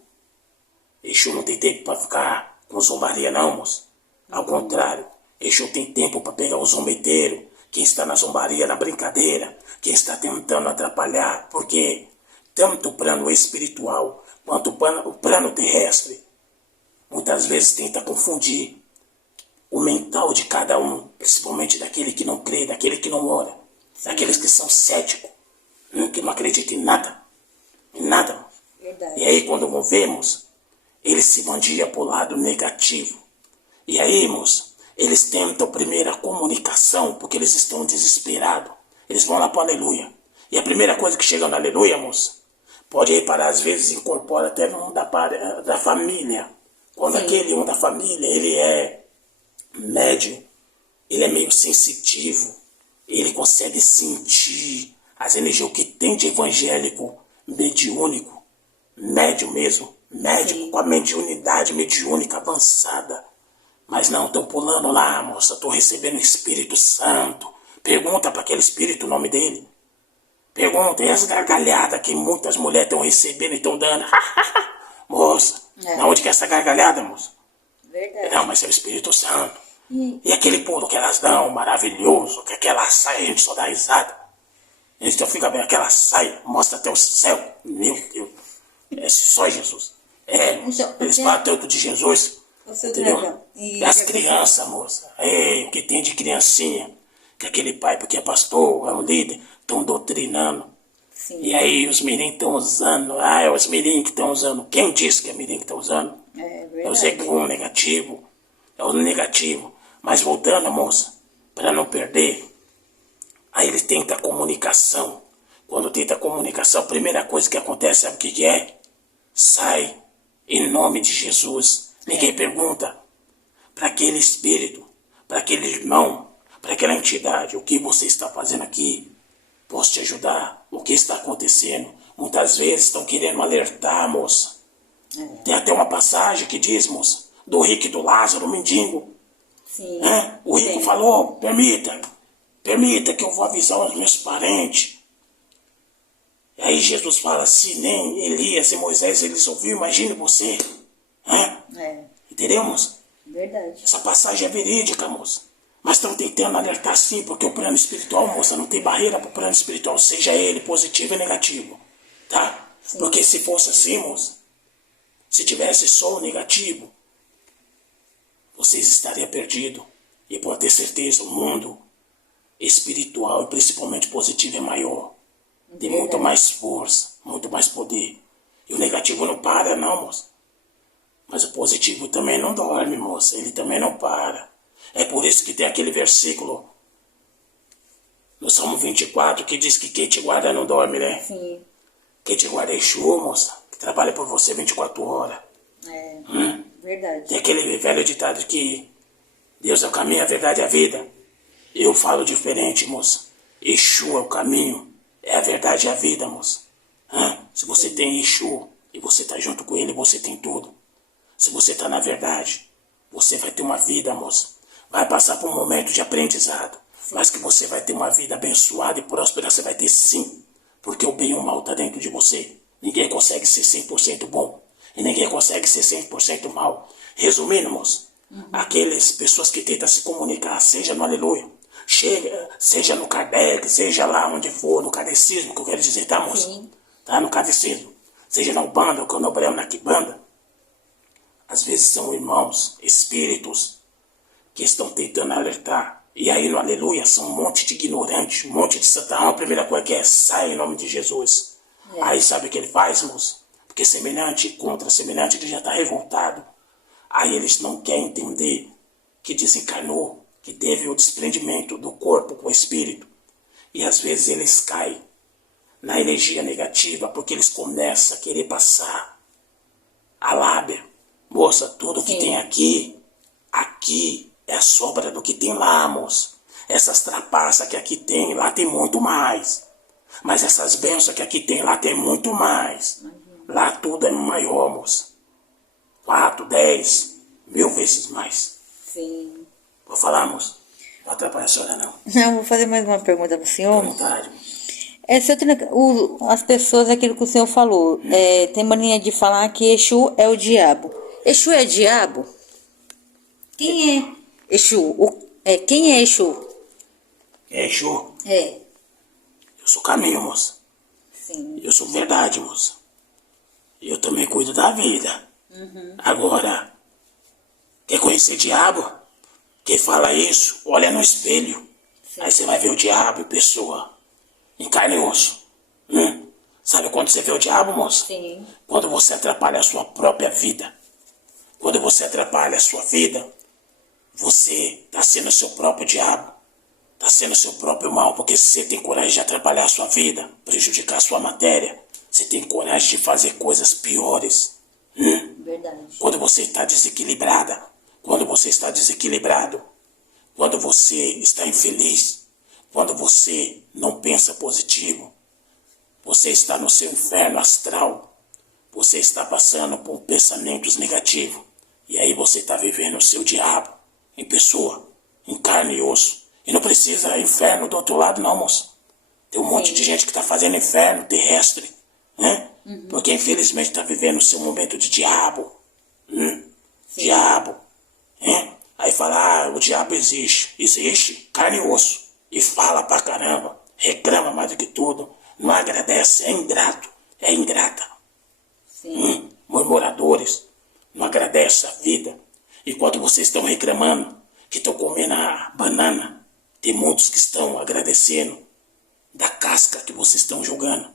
Exu não tem tempo para ficar com zombaria, não, moça. Ao contrário, Exu tem tempo para pegar o zombeteiro, quem está na zombaria, na brincadeira, quem está tentando atrapalhar, porque tanto o plano espiritual quanto o plano terrestre muitas vezes tenta confundir o mental de cada um, principalmente daquele que não crê, daquele que não ora, daqueles que são céticos, que não acreditam em nada, Verdade. E aí quando vemos, eles se bandiam para o lado negativo. E aí, moça, eles tentam primeiro a comunicação, porque eles estão desesperados. Eles vão lá para o aleluia. E a primeira coisa que chega no aleluia, moça, pode reparar, às vezes incorpora até um da família. Quando aquele um da família, ele é médium, ele é meio sensitivo, ele consegue sentir as energias que tem de evangélico mediúnico, médium mesmo, médico com a mediunidade mediúnica avançada. Mas não, estão pulando lá, moça, estou recebendo o Espírito Santo. Pergunta para aquele espírito o nome dele. Pergunta, e as gargalhadas que muitas mulheres estão recebendo e estão dando? Moça, É. onde que é essa gargalhada, moça? Verdade. Não, mas é o Espírito Santo. E aquele pulo que elas dão, maravilhoso, que aquela saia, a gente só dá risada. Então fica bem, aquela saia, mostra até o céu. Meu Deus, é só Jesus. Então, Eles porque- falam tanto de Jesus, O seu entendeu? dragão. E as crianças, moça, o que tem de criancinha, que aquele pai, porque é pastor, é um líder, estão doutrinando. Sim. E aí os mirim estão usando, é os mirim que estão usando. Quem disse que é mirim que está usando? É É o verdade. Z1 negativo, é o negativo. Mas voltando, moça, para não perder, aí ele tenta a comunicação. Quando tenta a comunicação, a primeira coisa que acontece, sabe o que é? Sai em nome de Jesus. Ninguém pergunta para aquele espírito, para aquele irmão, para aquela entidade, o que você está fazendo aqui? Posso te ajudar? O que está acontecendo? Muitas vezes estão querendo alertar, moça. Tem até uma passagem que diz, moça, do rico e do Lázaro, o mendigo. Sim. O rico Sim. falou, permita que eu vou avisar os meus parentes. E aí Jesus fala, se nem Elias e Moisés eles ouviram, imagine você. É Entendeu, moça? verdade. Essa passagem é verídica, moça. Mas estão tentando alertar sim, porque o plano espiritual, moça, não tem barreira para o plano espiritual, seja ele positivo ou negativo. Tá? Sim. Porque se fosse assim, moça, se tivesse só o negativo, vocês estariam perdidos. E pode ter certeza, o mundo espiritual e principalmente positivo é maior. Tem muito mais força, muito mais poder. E o negativo não para não, moça. Mas o positivo também não dorme, moça. Ele também não para. É por isso que tem aquele versículo no Salmo 24 que diz que quem te guarda não dorme, né? Sim. Quem te guarda é Exu, moça. Que trabalha por você 24 horas. É verdade. Tem aquele velho ditado que Deus é o caminho, a verdade e a vida. Eu falo diferente, moça. Exu é o caminho, é a verdade e a vida, moça. Se você tem Exu e você está junto com ele, você tem tudo. Se você está na verdade, você vai ter uma vida, moça. Vai passar por um momento de aprendizado. Mas que você vai ter uma vida abençoada e próspera, você vai ter sim. Porque o bem e o mal está dentro de você. Ninguém consegue ser 100% bom. E ninguém consegue ser 100% mal. Resumindo, moça, aquelas pessoas que tentam se comunicar, seja no Aleluia, seja no Kardec, seja lá onde for, no Kardecismo, que eu quero dizer, tá, moça? Sim. Tá, no Kardecismo. Seja na Ubanda, ou Candomblé, na Kibanda. Às vezes são irmãos, espíritos, que estão tentando alertar. E aí no Aleluia são um monte de ignorantes, um monte de Satã. A primeira coisa que é, sai em nome de Jesus. Aí sabe o que ele faz, moça? Porque semelhante contra semelhante, ele já está revoltado. Aí eles não querem entender que desencarnou, que teve o desprendimento do corpo com o espírito. E às vezes eles caem na energia negativa, porque eles começam a querer passar a lábia. Moça, tudo que tem aqui é a sobra do que tem lá, moça. Essas trapaças que aqui tem, lá tem muito mais. Mas essas bênçãos que aqui tem, lá tem muito mais. Lá tudo é maior, moça. 4, 10, 1000 vezes mais. Sim. Vou falar, moça. Não atrapalha a senhora, não. Não, vou fazer mais uma pergunta para o Fique à senhor. vontade. As pessoas, aquilo que o senhor falou, tem mania de falar que Exu é o diabo. Exu é diabo? Quem é Exu? Quem é Exu? É Exu. É. Eu sou caminho, moça. Sim. Eu sou verdade, moça. Eu também cuido da vida. Agora, quer conhecer diabo? Quem fala isso, olha no espelho. Aí você vai ver o diabo em pessoa. Em carne e osso. Sabe quando você vê o diabo, moça? Sim. Quando você atrapalha a sua própria vida. Quando você atrapalha a sua vida, você está sendo o seu próprio diabo. Está sendo o seu próprio mal. Porque se você tem coragem de atrapalhar a sua vida, prejudicar a sua matéria, você tem coragem de fazer coisas piores. Verdade. Quando você está desequilibrada, quando você está desequilibrado, quando você está infeliz, quando você não pensa positivo, você está no seu inferno astral, você está passando por pensamentos negativos, e aí você está vivendo o seu diabo em pessoa, em carne e osso. E não precisa inferno do outro lado não, moça. Tem um monte de gente que tá fazendo inferno terrestre, né? Porque infelizmente tá vivendo o seu momento de diabo. Diabo. Né? Aí fala, o diabo existe. Existe, carne e osso. E fala pra caramba. Reclama mais do que tudo. Não agradece, é ingrato. É ingrata. Sim. Murmuradores. Não agradece a vida. Enquanto vocês estão reclamando que estão comendo a banana, tem muitos que estão agradecendo da casca que vocês estão jogando.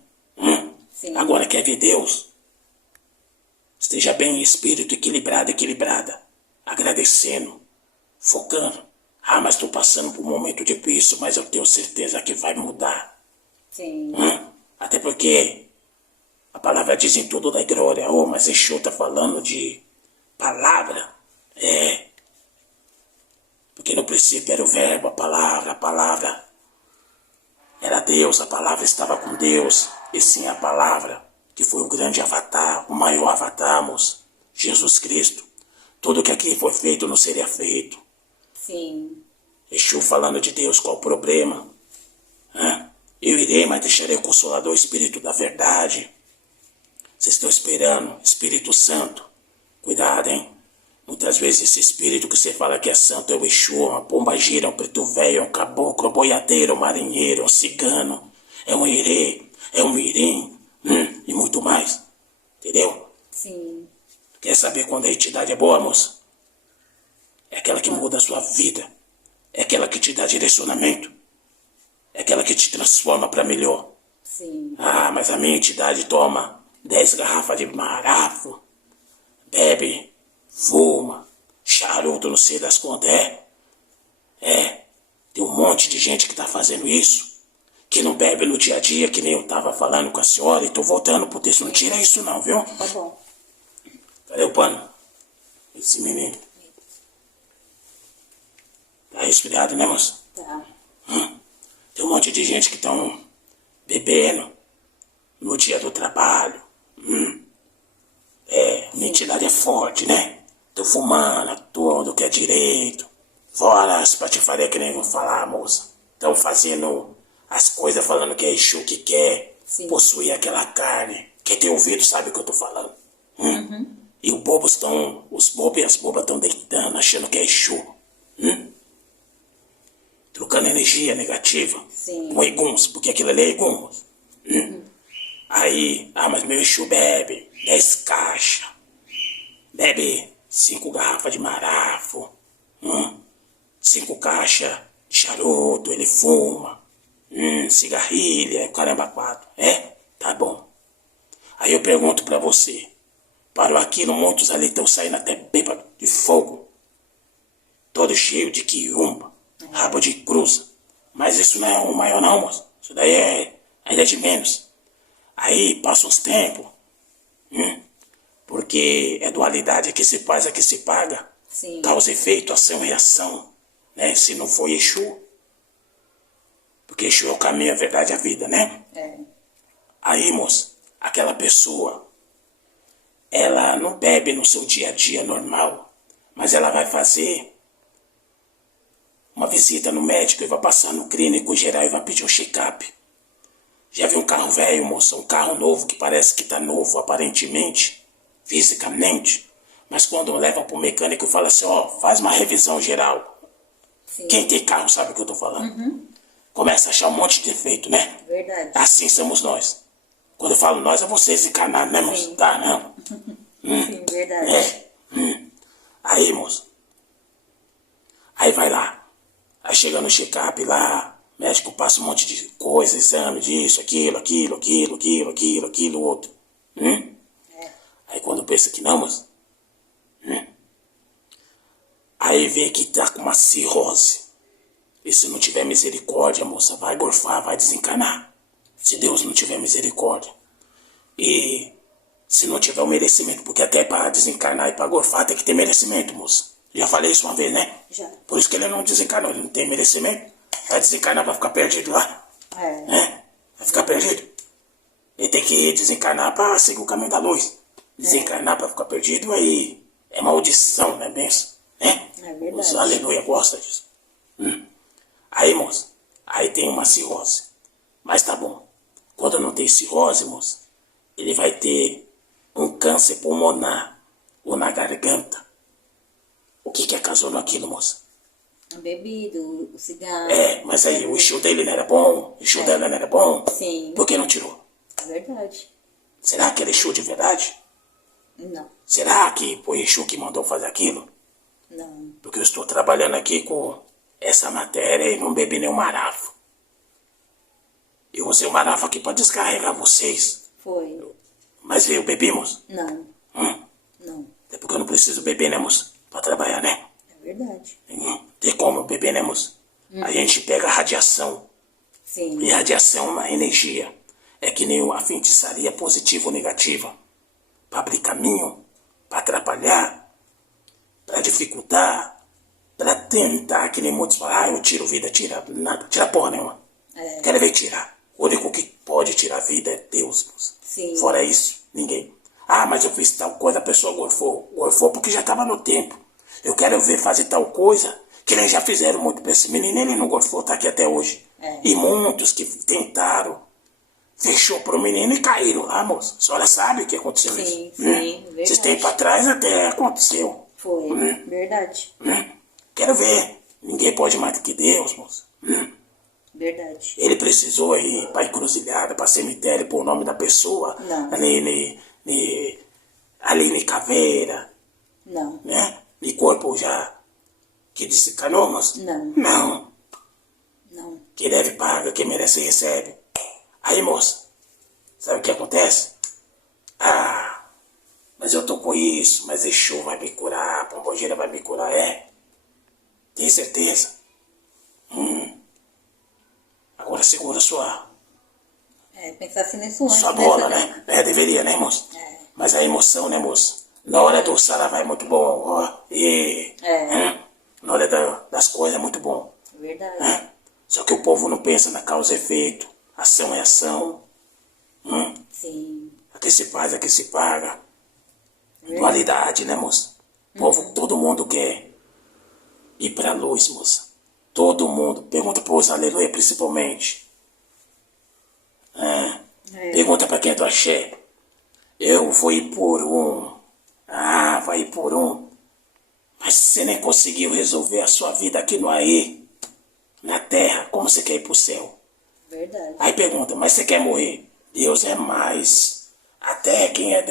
Sim. Agora quer ver Deus? Esteja bem em espírito, equilibrado, equilibrada. Agradecendo. Focando. Mas estou passando por um momento difícil, mas eu tenho certeza que vai mudar. Sim. Até porque a palavra diz em tudo da glória. Mas Exu está falando de palavra. Porque no princípio era o verbo, a palavra era Deus, a palavra estava com Deus. E sim a palavra, que foi o grande avatar, o maior avatar, moça, Jesus Cristo. Tudo que aqui foi feito não seria feito. Sim. Exu falando de Deus, qual o problema? Eu irei, mas deixarei o Consolador, o Espírito da Verdade. Vocês estão esperando, Espírito Santo. Cuidado, hein? Muitas vezes esse espírito que você fala que é santo é o Exu, uma pomba gira, um preto velho, um caboclo, um boiadeiro, um marinheiro, um cigano, é um herê, é um mirim, e muito mais. Entendeu? Sim. Quer saber quando a entidade é boa, moça? É aquela que muda a sua vida. É aquela que te dá direcionamento. É aquela que te transforma para melhor. Sim. Mas a minha entidade toma 10 garrafas de marafo, bebe, fuma, charuto, não sei das contas. Tem um monte de gente que tá fazendo isso, que não bebe no dia a dia, que nem eu tava falando com a senhora, e tô voltando pro texto. Não tira isso não, viu? Tá bom. Cadê o pano? Esse menino. Tá resfriado, né, moça? Tá. Tem um monte de gente que estão bebendo no dia do trabalho. Minha entidade é forte, né? Tô fumando tudo que é direito. Fora as patifarias que nem vou falar, moça. Estão fazendo as coisas falando que é Exu que quer possuir aquela carne. Quem tem ouvido sabe o que eu tô falando. E os bobos e as bobas estão deitando, achando que é Exu. Trocando energia negativa. Sim. Com Eguns, porque aquilo ali é Eguns. Aí, mas meu Exu bebe 10 caixas. Bebe 5 garrafas de marafo. 5 caixas de charuto, ele fuma. Cigarrilha, caramba 4. Tá bom. Aí eu pergunto pra você. Parou aquilo, muitos ali estão saindo até bêbado de fogo. Todo cheio de quiumba, rabo de cruza. Mas isso não é o maior não, moço. Isso daí ainda é de menos. Aí passa uns tempos. Porque é dualidade, aqui se faz, aqui se paga. Sim. Causa e efeito, ação e reação. Né? Se não for Exu. Porque Exu é o caminho, a verdade e a vida, né? Aí, moça, aquela pessoa, ela não bebe no seu dia a dia normal, mas ela vai fazer uma visita no médico e vai passar no clínico geral e vai pedir um check-up. Já viu um carro velho, moça? Um carro novo que parece que tá novo aparentemente, fisicamente, mas quando leva pro mecânico e fala assim, faz uma revisão geral. Sim. Quem tem carro sabe o que eu tô falando. Começa a achar um monte de defeito, né? Verdade. Assim somos nós. Quando eu falo nós, é vocês encarnados, né, moça? Sim. Tá, não? Sim, verdade. Aí, moça. Aí vai lá. Aí chega no check-up lá, o médico passa um monte de coisa, exame disso, aquilo, outro. Aí quando pensa que não, moça. Aí vê que tá com uma cirrose. E se não tiver misericórdia, moça, vai gorfar, vai desencanar. Se Deus não tiver misericórdia. E se não tiver o merecimento, porque até para desencarnar e para gorfar tem que ter merecimento, moça. Já falei isso uma vez, né? Já. Por isso que ele não desencarnou, ele não tem merecimento. Vai desencarnar, vai ficar perdido lá. Vai ficar perdido. Ele tem que desencarnar para seguir o caminho da luz. Desencarnar para ficar perdido, aí é maldição, né, benção? Né? É verdade. Os aleluia gostam disso. Aí, moça, aí tem uma cirrose. Mas tá bom. Quando não tem cirrose, moça, ele vai ter um câncer pulmonar ou na garganta. O que causou naquilo, moça? A bebida, o cigarro. Mas aí o estilo dele não era bom, o estilo dela não era bom. Sim. Por que não tirou? É verdade. Será que ele Exu de verdade? Não. Será que foi Exu que mandou fazer aquilo? Não. Porque eu estou trabalhando aqui com essa matéria e não bebi nenhum marafo. Eu usei o marafo aqui para descarregar vocês. Foi. Mas eu bebimos? Não. Não. É porque eu não preciso beber, né, moça? Para trabalhar, né? É verdade. Tem como beber, né, moça? A gente pega a radiação. Sim. E a radiação é uma energia. É que nem a feitiçaria positiva ou negativa. Para abrir caminho, para atrapalhar, para dificultar, para tentar, que nem muitos falam, eu tiro vida, tira nada, tira porra nenhuma. Quero ver tirar. O único que pode tirar a vida é Deus, moça. Sim. Fora isso, ninguém. Mas eu fiz tal coisa, a pessoa gorfou. Gorfou porque já estava no tempo. Eu quero ver fazer tal coisa, que eles já fizeram muito para esse menino, ele não gorfou, tá aqui até hoje. E muitos que tentaram, fechou pro menino e caíram lá, moça. A senhora sabe o que aconteceu isso? Sim, verdade. Esses tempos atrás até aconteceu. Foi. Verdade. Quero ver. Ninguém pode mais do que Deus, moça. Verdade. Ele precisou ir para encruzilhada, para cemitério, por nome da pessoa. Não. Aline Caveira. Não. Né? E corpo já que desencanou, moça? Não. Não. Não. Quem deve paga, quem merece recebe. Aí, moça, sabe o que acontece? Mas eu tô com isso, mas Exu vai me curar, a Pombogira vai me curar, Tem certeza? Agora segura Pensar assim nisso antes. sua bola, né? Deveria, né, moça? Mas a emoção, né, moça? Na hora do saravá é muito bom, ó. Na hora das coisas é muito bom. Verdade. Só que o povo não pensa na causa e efeito. Ação é ação. Sim. Aqui se faz, aqui se paga. Dualidade, né, moça? Povo, todo mundo quer ir pra luz, moça. Todo mundo. Pergunta pros aleluia, principalmente. Pergunta pra quem é do axé. Eu vou ir por um. Vai ir por um. Mas você nem conseguiu resolver a sua vida aqui no aí, na terra, como você quer ir pro céu? Verdade. Aí pergunta, mas você quer morrer? Deus é mais. Até quem é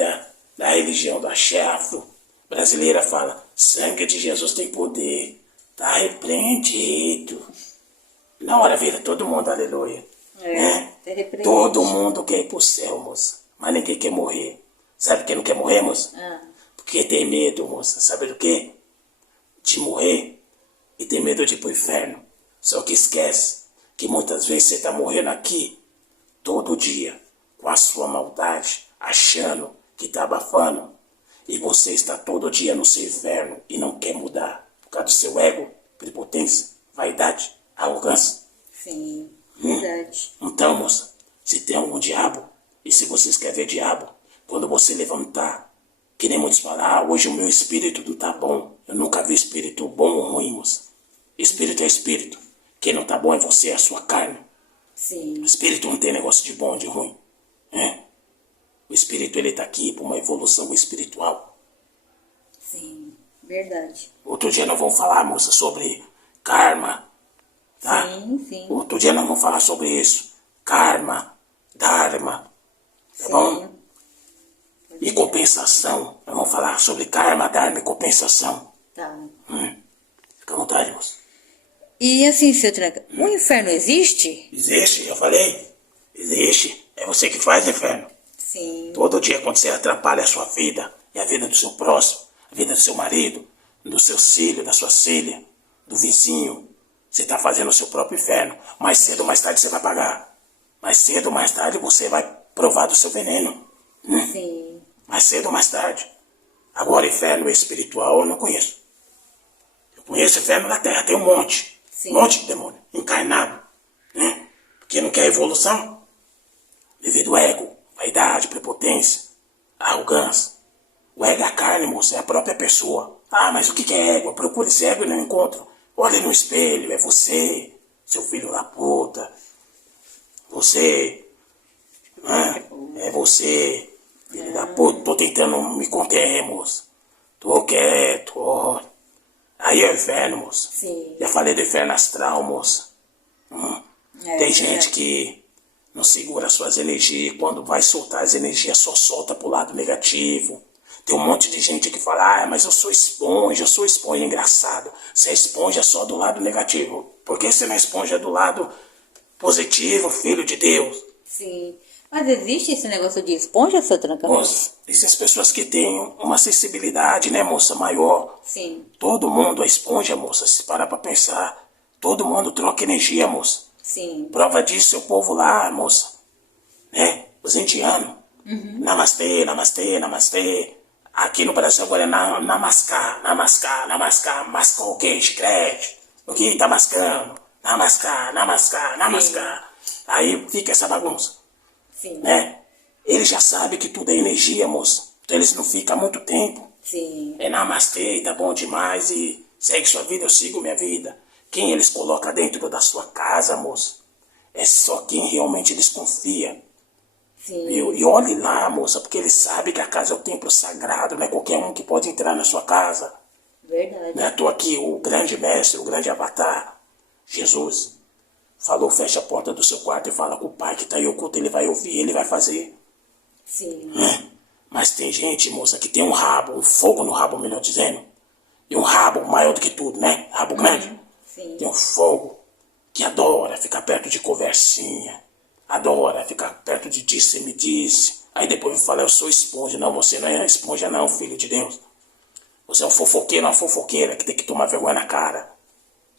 da religião do axé afro brasileira fala, sangue de Jesus tem poder. Tá repreendido. Na hora vira todo mundo, aleluia. Todo mundo quer ir pro céu, moça. Mas ninguém quer morrer. Sabe quem não quer morrer, moça? Porque tem medo, moça. Sabe do quê? De morrer e tem medo de ir pro inferno. Só que esquece que muitas vezes você tá morrendo aqui, todo dia, com a sua maldade, achando que tá abafando. E você está todo dia no seu inferno e não quer mudar. Por causa do seu ego, prepotência, vaidade, arrogância. Sim, verdade. Então, moça, se tem algum diabo, e se vocês querem ver diabo, quando você levantar, que nem muitos falam, hoje o meu espírito não tá bom. Eu nunca vi espírito bom ou ruim, moça. Espírito é espírito. Quem não tá bom é você, é a sua carne. Sim. O espírito não tem negócio de bom, de ruim. O espírito, ele tá aqui por uma evolução espiritual. Sim, verdade. Outro dia nós vamos falar, moça, sobre karma. Tá? Sim. Outro dia nós vamos falar sobre isso. Karma, dharma. Tá bom? E compensação. Nós vamos falar sobre karma, dharma e compensação. Tá. Fica à vontade, moça. E assim, seu Tranca, o inferno existe? Existe, eu falei. Existe. É você que faz, inferno. Sim. Todo dia quando você atrapalha a sua vida e a vida do seu próximo, a vida do seu marido, do seu filho, da sua filha, do vizinho, você está fazendo o seu próprio inferno. Mais cedo ou mais tarde você vai pagar. Mais cedo ou mais tarde você vai provar do seu veneno. Sim. Mais cedo ou mais tarde. Agora, inferno espiritual eu não conheço. Eu conheço inferno na terra, tem um monte. Sim. Um monte de demônio, encarnado. Porque não quer evolução. Devido ao ego, vaidade, prepotência, arrogância. O ego é a carne, moça, é a própria pessoa. Mas o que é ego? Eu procuro esse ego e não encontro. Olha no espelho, é você, seu filho da puta. Você, né? É você. Filho da puta, tô tentando me conter, moça. Tô quieto, ó. Aí é o inferno, moça. Sim. Já falei do inferno astral, moça. Tem gente verdade. que não segura suas energias. Quando vai soltar as energias, só solta pro lado negativo. Tem um monte de gente que fala, mas eu sou esponja. Engraçado. Você é esponja só do lado negativo. Por que você não é esponja do lado positivo, filho de Deus? Sim. Mas existe esse negócio de esponja, seu Tranca? Moça, essas pessoas que têm uma sensibilidade, né, moça, maior. Sim. Todo mundo é esponja, moça, se parar pra pensar. Todo mundo troca energia, moça. Sim. Prova disso é o povo lá, moça. Né? Os indianos. Namastê, namastê, namastê. Aqui no Brasil agora é namascar. Mascar o quê? Chiclete. O que tá mascando? Namascar. Aí fica essa bagunça. Sim. Né? Eles já sabem que tudo é energia, moça. Então eles não ficam muito tempo. Sim. É namastê, tá bom demais e segue sua vida, eu sigo minha vida. Quem eles colocam dentro da sua casa, moça, é só quem realmente desconfia. Sim. Viu? E olhe lá, moça, porque eles sabem que a casa é o templo sagrado, não é qualquer um que pode entrar na sua casa. Verdade. Não é à toa que o grande mestre, o grande avatar, Jesus, falou, fecha a porta do seu quarto e fala com o pai que está aí oculto, ele vai ouvir, ele vai fazer. Sim. Mas tem gente, moça, que tem um rabo, um fogo no rabo, melhor dizendo. E um rabo maior do que tudo, né? Rabo grande. Sim. Tem um fogo que adora ficar perto de conversinha. Adora ficar perto de disse e me disse. Aí depois fala, eu sou esponja. Não, você não é esponja não, filho de Deus. Você é um fofoqueiro, uma fofoqueira que tem que tomar vergonha na cara.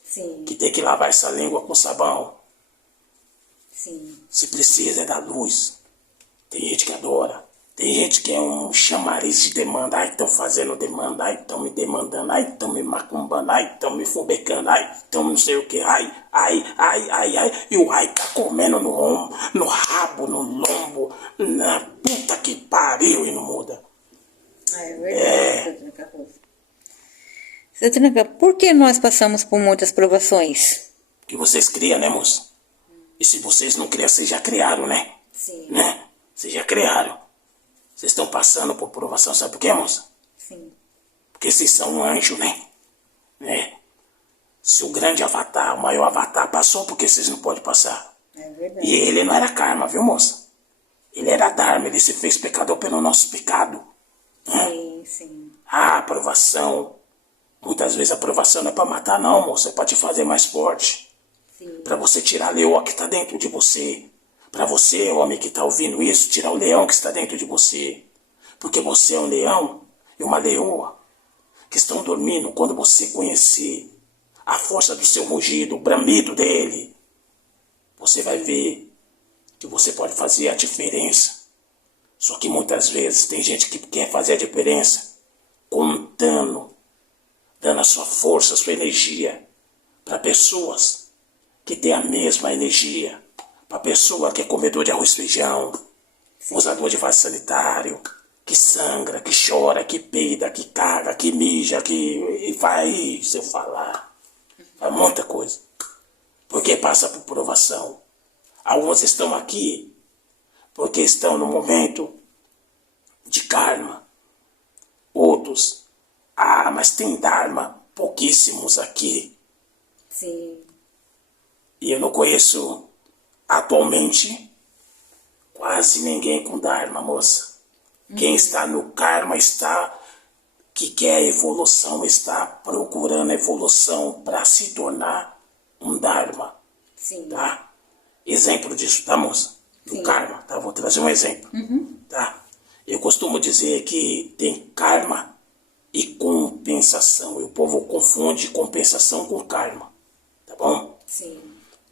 Sim. Que tem que lavar essa língua com sabão. Sim. Se precisa é da luz. Tem gente que adora. Tem gente que é um chamariz de demanda. Ai, estão fazendo demanda. Ai, estão me demandando. Ai, estão me macumbando. Ai, estão me fubecando. Ai, estão não sei o que. Ai. E o ai tá comendo no rabo, no lombo. Na puta que pariu e não muda. É verdade, seu Tranca Rosa. Seu Tranca, por que nós passamos por muitas provações? Que vocês criam, né, moça? E se vocês não criam, vocês já criaram, né? Sim. Né? Vocês já criaram. Vocês estão passando por provação, sabe por quê, moça? Sim. Porque vocês são um anjo, né? Se o grande avatar, o maior avatar passou, por que vocês não podem passar? É verdade. E ele não era karma, viu, moça? Ele era dharma, ele se fez pecador pelo nosso pecado. Sim, sim. A aprovação. Muitas vezes a aprovação não é pra matar, não, moça. É pra te fazer mais forte. Sim. Pra você tirar a leoa que tá dentro de você. Pra você, homem que tá ouvindo isso, tirar o leão que está dentro de você. Porque você é um leão e uma leoa que estão dormindo. Quando você conhecer a força do seu rugido, o bramido dele, você vai ver que você pode fazer a diferença. Só que muitas vezes tem gente que quer fazer a diferença contando, dando a sua força, a sua energia para pessoas que têm a mesma energia. Para pessoa que é comedor de arroz e feijão, usador de vaso sanitário, que sangra, que chora, que peida, que caga, que mija, que vai, se eu falar, faz muita coisa. Porque passa por provação. Alguns estão aqui porque estão no momento de karma. Outros, mas tem dharma, pouquíssimos aqui. Sim. E eu não conheço atualmente quase ninguém com dharma, moça. Quem está no karma está, que quer evolução, está procurando evolução para se tornar um dharma. Sim. Tá? Exemplo disso, tá, moça? Do karma, tá? Vou trazer um exemplo. Tá? Eu costumo dizer que tem karma e compensação. E o povo confunde compensação com karma. Tá bom? Sim.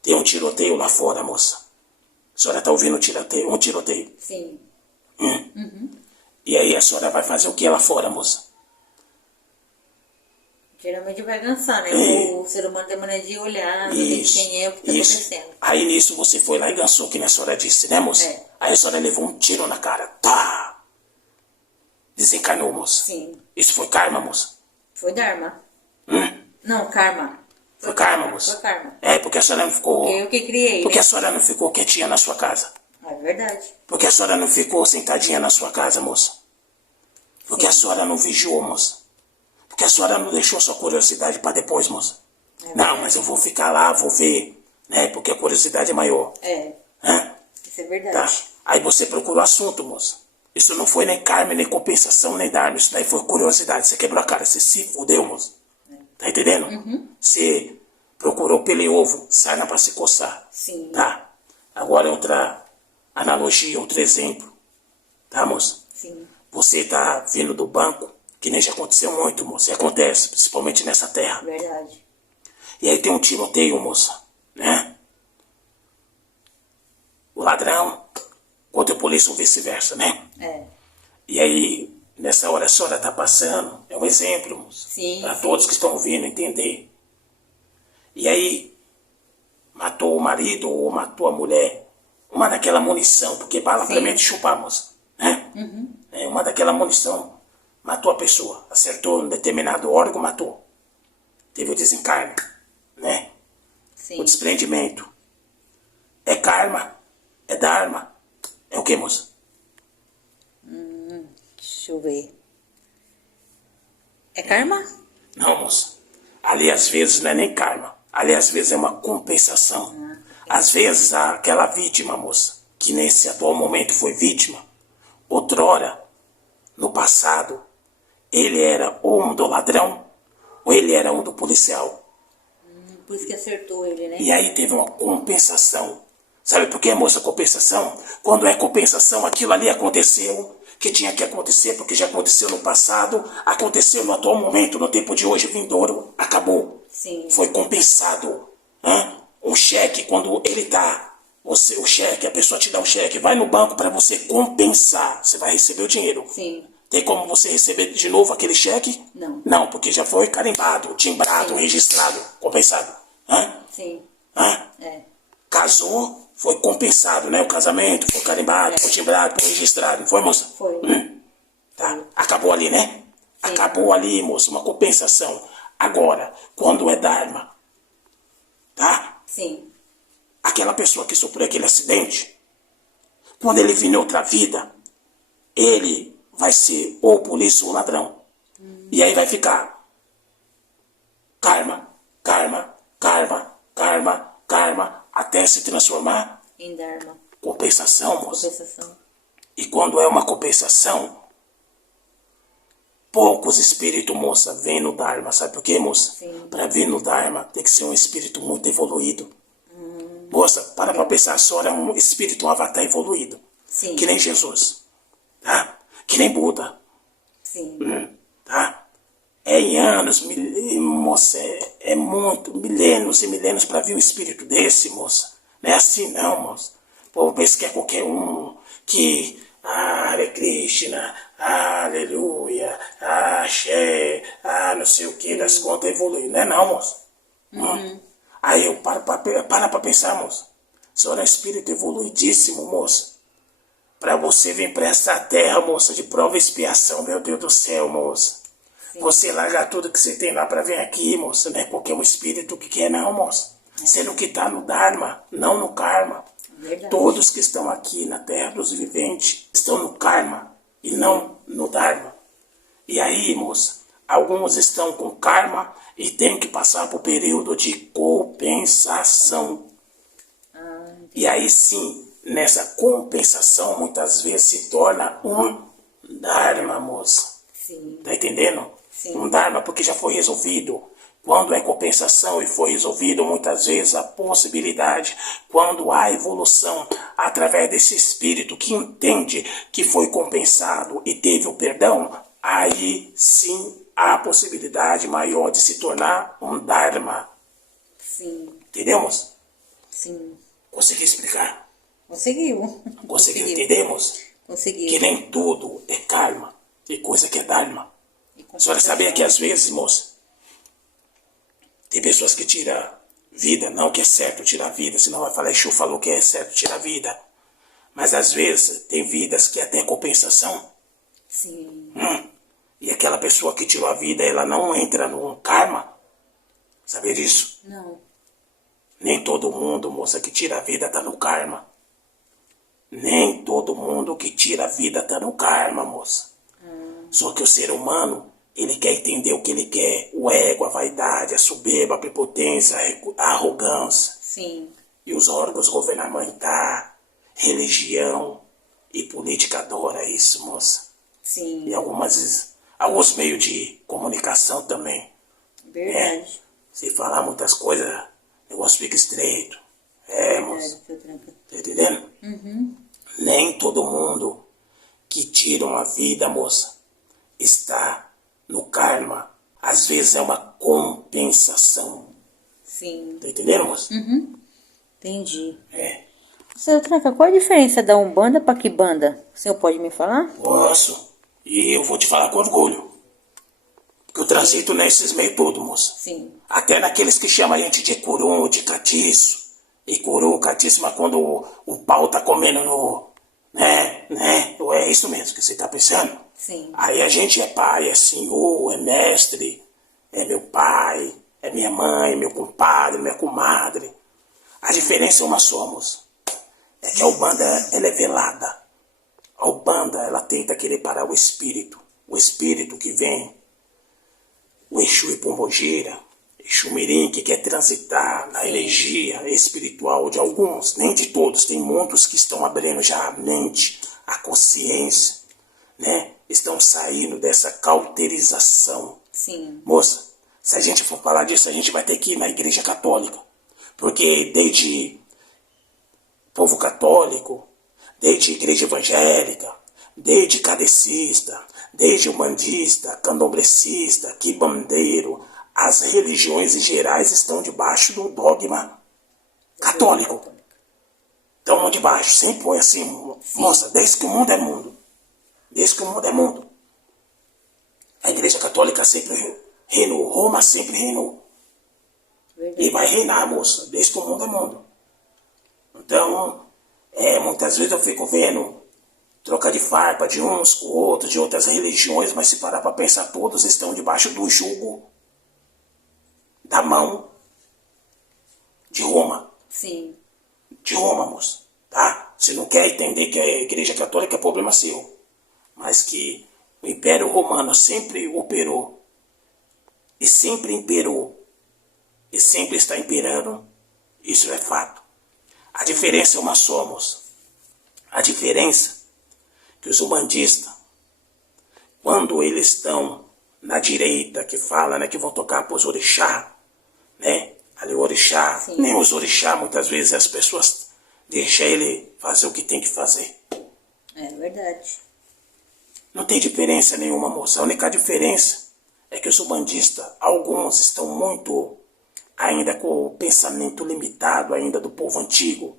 Tem um tiroteio lá fora, moça. A senhora tá ouvindo um tiroteio? Sim. E aí a senhora vai fazer o que lá fora, moça? Geralmente vai dançar, né? O ser humano tem mania de olhar, ver Isso, quem é, o que tá isso. acontecendo. Aí nisso você foi lá e dançou, que nem a senhora disse, né, moça? É. Aí a senhora levou um tiro na cara. Tá! Desencarnou, moça. Sim. Isso foi karma, moça? Foi Dharma. Hum? Não, Karma. Foi karma, moça. Foi karma. É, porque a senhora não ficou... Eu que criei, Porque né? a senhora não ficou quietinha na sua casa. É verdade. Porque a senhora não ficou sentadinha na sua casa, moça. Porque a senhora não vigiou, moça. Porque a senhora não deixou sua curiosidade para depois, moça. Não, mas eu vou ficar lá, vou ver, né? Porque a curiosidade é maior. É. Hã? Isso é verdade. Tá. Aí você procurou assunto, moça. Isso não foi nem karma, nem compensação, nem dharma. Isso daí foi curiosidade. Você quebrou a cara, você se fudeu, moça. Tá entendendo? Você procurou pelo em ovo, sarna pra se coçar. Sim. Tá. Agora outra analogia, outro exemplo. Tá, moça? Sim. Você tá vindo do banco, que nem já aconteceu muito, moça. E acontece, principalmente nessa terra. Verdade. E aí tem um tiroteio, moça, né? O ladrão contra o polícia ou vice-versa, né? É. E aí, nessa hora a senhora tá passando, é um exemplo, moça. Sim, Para sim. todos que estão ouvindo entender. E aí, matou o marido ou matou a mulher. Uma daquela munição, porque bala Sim. pra mim é de chupar, moça. Né? É uma daquela munição. Matou a pessoa. Acertou um determinado órgão, matou. Teve o desencarne, né? Sim. O desprendimento. É karma. É dharma. É o que, moça? Deixa eu ver. É karma? Não, moça. Ali às vezes não é nem karma. Ali às vezes é uma compensação. Às vezes aquela vítima, moça, que nesse atual momento foi vítima, outrora, no passado, ele era ou um do ladrão, ou ele era um do policial. Por isso que acertou ele, né? E aí teve uma compensação. Sabe por que, moça, compensação? Quando é compensação, aquilo ali aconteceu, que tinha que acontecer, porque já aconteceu no passado, aconteceu no atual momento, no tempo de hoje, vindouro, acabou. Sim. Foi compensado. Um cheque, quando ele dá, o cheque, a pessoa te dá o cheque, vai no banco para você compensar, você vai receber o dinheiro. Sim. Tem como você receber de novo aquele cheque? Não. Não, porque já foi carimbado, timbrado, Sim. registrado, compensado. Sim. É. Casou, foi compensado, né? O casamento foi carimbado, foi timbrado, foi registrado. Foi, moça? Foi. Tá. Acabou ali, né? Sim. Acabou ali, moça, uma compensação. Agora, quando é dharma, tá? Sim. Aquela pessoa que sofreu aquele acidente, quando ele vir em outra vida, ele vai ser ou polícia ou ladrão. E aí vai ficar karma, karma, karma, karma, karma, até se transformar Em dharma. compensação, moça. Compensação. E quando é uma compensação, poucos espíritos, moça, vêm no Dharma. Sabe por quê, moça? Sim. Para vir no Dharma, tem que ser um espírito muito evoluído. Moça, para pensar, a senhora é um espírito, um avatar evoluído. Sim. Que nem Jesus. Tá? Que nem Buda. Sim. Tá? É em anos, moça, é muito, milênios e milênios para vir um espírito desse, moça. Não é assim não, moça. O povo pensa que é qualquer um, que Hare Krishna, aleluia, axé, não sei o que, das contas evoluir. Não é não, moça. Aí eu para pra pensar, moça. A senhora é um espírito evoluidíssimo, moça. Para você vir para essa terra, moça, de prova e expiação, meu Deus do céu, moça. Sim. Você larga tudo que você tem lá para vir aqui, moça. Não é qualquer um espírito que quer, não, moça. Sendo que está no Dharma, não no Karma. Verdade. Todos que estão aqui na terra dos viventes estão no Karma e não no Dharma. E aí, moça, alguns estão com Karma e têm que passar por período de compensação. E aí sim, nessa compensação, muitas vezes se torna um Dharma, moça. Sim. Tá entendendo? Sim. Um Dharma porque já foi resolvido. Quando é compensação e foi resolvido, muitas vezes a possibilidade, quando há evolução através desse espírito que entende que foi compensado e teve o perdão, aí sim há a possibilidade maior de se tornar um Dharma. Sim. Entendemos? Sim. Consegui explicar? Conseguiu. Conseguiu, entendemos? Conseguiu. Que nem tudo é karma, tem coisa que é Dharma. A senhora sabia que às vezes, moça, tem pessoas que tiram vida, não que é certo tirar vida, senão vai falar, Exu falou que é certo tirar vida. Mas às vezes tem vidas que até compensação. Sim. E aquela pessoa que tirou a vida, ela não entra no karma. Sabia disso? Não. Nem todo mundo, moça, que tira a vida tá no karma. Nem todo mundo que tira a vida tá no karma, moça. Só que o ser humano, ele quer entender o que ele quer. O ego, a vaidade, a soberba, a prepotência, a arrogância. Sim. E os órgãos governamentais, religião e política adora isso, moça. Sim. E alguns meios de comunicação também. Verdade. Se falar muitas coisas, o negócio fica estreito. Moça. Verdade, seu Tranca. Tá entendendo? Nem todo mundo que tira uma vida, moça, está no karma. Às vezes é uma compensação. Sim. Tá entendendo, moça? Entendi. É. Seu Tranca, qual a diferença da Umbanda para Quimbanda? O senhor pode me falar? Posso. E eu vou te falar com orgulho. Porque eu transito nesses meios todos, moça. Sim. Até naqueles que chamam a gente de curum, de catiço. E curum, catiço, mas quando o pau tá comendo no... Né? É isso mesmo que você tá pensando? Sim. Aí a gente é pai, é senhor, é mestre, é meu pai, é minha mãe, meu compadre, minha comadre. A diferença é uma só, moça. É que a Umbanda, ela é velada. A Umbanda, ela tenta querer parar o espírito. O espírito que vem, o Exu e Pombogira, Exu Mirim, que quer transitar na energia espiritual de alguns, nem de todos. Tem muitos que estão abrindo já a mente, a consciência, né? Estão saindo dessa cauterização. Sim. Moça, se a gente for falar disso, a gente vai ter que ir na Igreja Católica. Porque desde povo católico, desde igreja evangélica, desde cadecista, desde umbandista, candomblecista, quimbandeiro, as religiões em gerais estão debaixo do dogma católico. Estão debaixo, sempre foi assim, moça, desde que o mundo é mundo. Desde que o mundo é mundo. A Igreja Católica sempre reinou, Roma sempre reinou. Verdade. E vai reinar, moça, desde que o mundo é mundo. Então, muitas vezes eu fico vendo troca de farpa de uns com outros, de outras religiões, mas se parar para pensar, todos estão debaixo do jugo da mão de Roma. Sim. De Roma, moça, tá? Você não quer entender que a Igreja Católica é problema seu, mas que o Império Romano sempre operou e sempre imperou e sempre está imperando, isso é fato. A diferença é uma só, moça. A diferença é que os umbandistas, quando eles estão na direita, que fala, né, que vão tocar para os orixá, né? Ali o orixá, Sim. nem os orixá, muitas vezes as pessoas deixam ele fazer o que tem que fazer. É verdade. Não tem diferença nenhuma, moça. A única diferença é que os umbandistas, alguns estão muito ainda com o pensamento limitado ainda do povo antigo.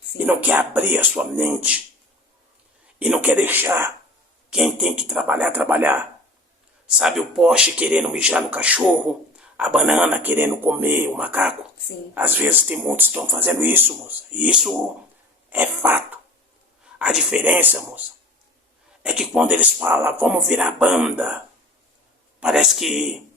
Sim. E não quer abrir a sua mente. E não quer deixar quem tem que trabalhar, trabalhar. Sabe o poste querendo mijar no cachorro, a banana querendo comer o macaco? Sim. Às vezes tem muitos que estão fazendo isso, moça. E isso é fato. A diferença, moça, é que quando eles falam, vamos virar banda, parece que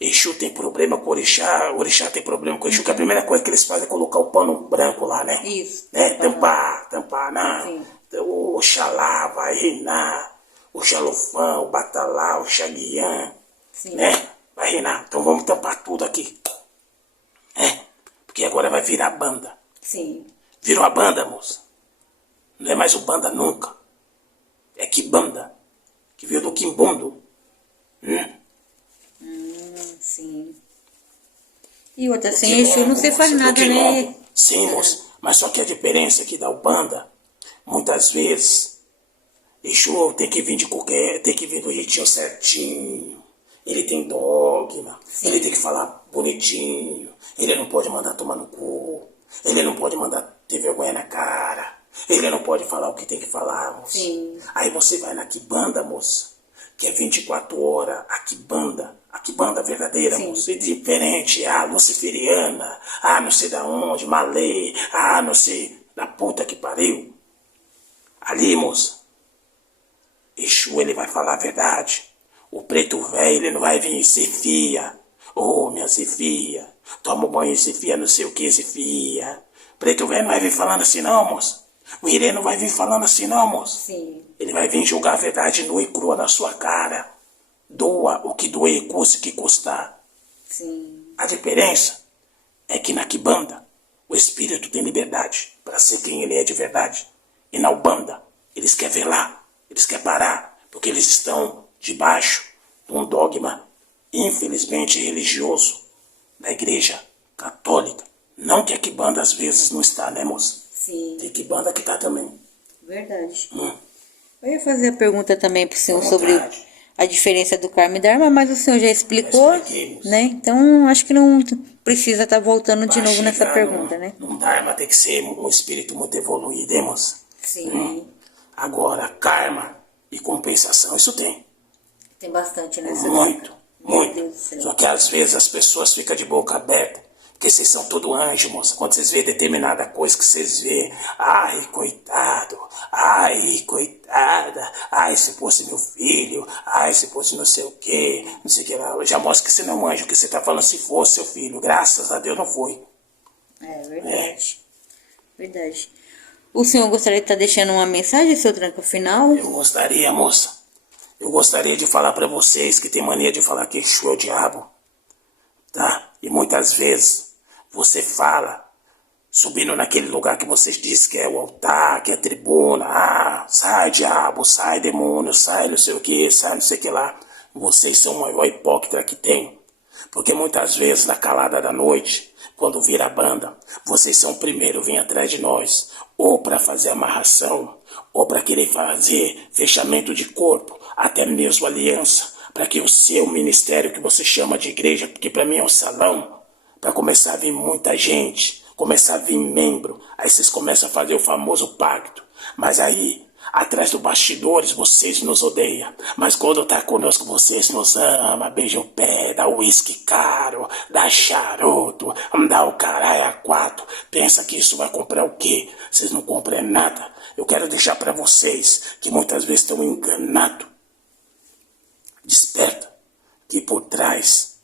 Exu tem problema com Orixá, Orixá tem problema com Exu, que a primeira coisa que eles fazem é colocar o pano branco lá, né? Isso. Né? Tampar, não. Sim. O Oxalá vai reinar, o Xalofã, o Batalá, o Xaguiã, Sim. né? Vai reinar. Então vamos tampar tudo aqui. Porque agora vai virar banda. Sim. Virou a banda, moça. Não é mais o banda nunca. É Quimbanda, que veio do Quimbundo. Sim. E outra, sem Exu não se faz Moça, nada, do né? Quilombo. Sim, moça. Mas só que a diferença é que da Ubanda, muitas vezes, Exu tem que vir de qualquer, tem que vir do jeitinho certinho. Ele tem dogma. Sim. Ele tem que falar bonitinho. Ele não pode mandar tomar no cu. Ele não pode mandar ter vergonha na cara. Ele não pode falar o que tem que falar, moça. Sim. Aí você vai na Quimbanda, moça, que é 24 horas, a Quimbanda verdadeira, Sim. moça, é diferente, luciferiana, não sei da onde, malê, não sei, da puta que pariu. Ali, moça, Exu, ele vai falar a verdade. O preto velho, ele não vai vir ser fia. Ô, minha Zefia, toma um banho, Zefia, não sei o que, Zefia. Preto velho não vai vir falando assim não, moça. O Irê não vai vir falando assim não, moça. Sim. Ele vai vir jogar a verdade nua e crua na sua cara. Doa o que doer, custe o que custar. Sim. A diferença é que na Kibanda, o espírito tem liberdade para ser quem ele é de verdade. E na Ubanda, eles querem velar, eles querem parar, porque eles estão debaixo de um dogma, infelizmente, religioso, da igreja católica. Não que a Kibanda às vezes não está, né, moça? Sim. Tem Kibanda que está também. Verdade. Eu ia fazer a pergunta também pro senhor sobre Vontade. a diferença do karma e dharma, mas o senhor já explicou, Já expliquei, moça. né? Então, acho que não precisa estar voltando de Pra novo nessa chegar pergunta, né? num Dharma tem que ser um espírito muito evoluído, hein, moça? Sim. Agora, karma e compensação, isso tem. Tem bastante nessa Muito, Meu muito. Deus do céu. Só que às vezes as pessoas ficam de boca aberta. Porque vocês são tudo anjo, moça. Quando vocês veem determinada coisa que vocês veem, ai, coitado, ai, coitada, ai, se fosse meu filho, ai, se fosse não sei o quê, não sei o que lá. Eu já mostro que você não é um anjo, que você tá falando se fosse seu filho. Graças a Deus não foi. É verdade. Verdade. O senhor gostaria de estar deixando uma mensagem, seu tranco final? Eu gostaria, moça. Eu gostaria de falar pra vocês que tem mania de falar que Exu é o diabo. Tá? E muitas vezes você fala, subindo naquele lugar que vocês dizem que é o altar, que é a tribuna. Ah, sai diabo, sai demônio, sai não sei o que, sai não sei o que lá. Vocês são o maior hipócrita que tem. Porque muitas vezes na calada da noite, quando vira a banda, vocês são o primeiro, vêm atrás de nós. Ou para fazer amarração, ou para querer fazer fechamento de corpo, até mesmo aliança. Para que o seu ministério, que você chama de igreja, porque para mim é um salão, para começar a vir muita gente, começar a vir membro, aí vocês começam a fazer o famoso pacto. Mas aí, atrás dos bastidores, vocês nos odeiam. Mas quando tá conosco, vocês nos amam, beijam o pé, dá uísque caro, dá charuto, dá o caralho a quatro. Pensa que isso vai comprar o quê? Vocês não compram nada. Eu quero deixar para vocês que muitas vezes estão enganados. Desperta que por trás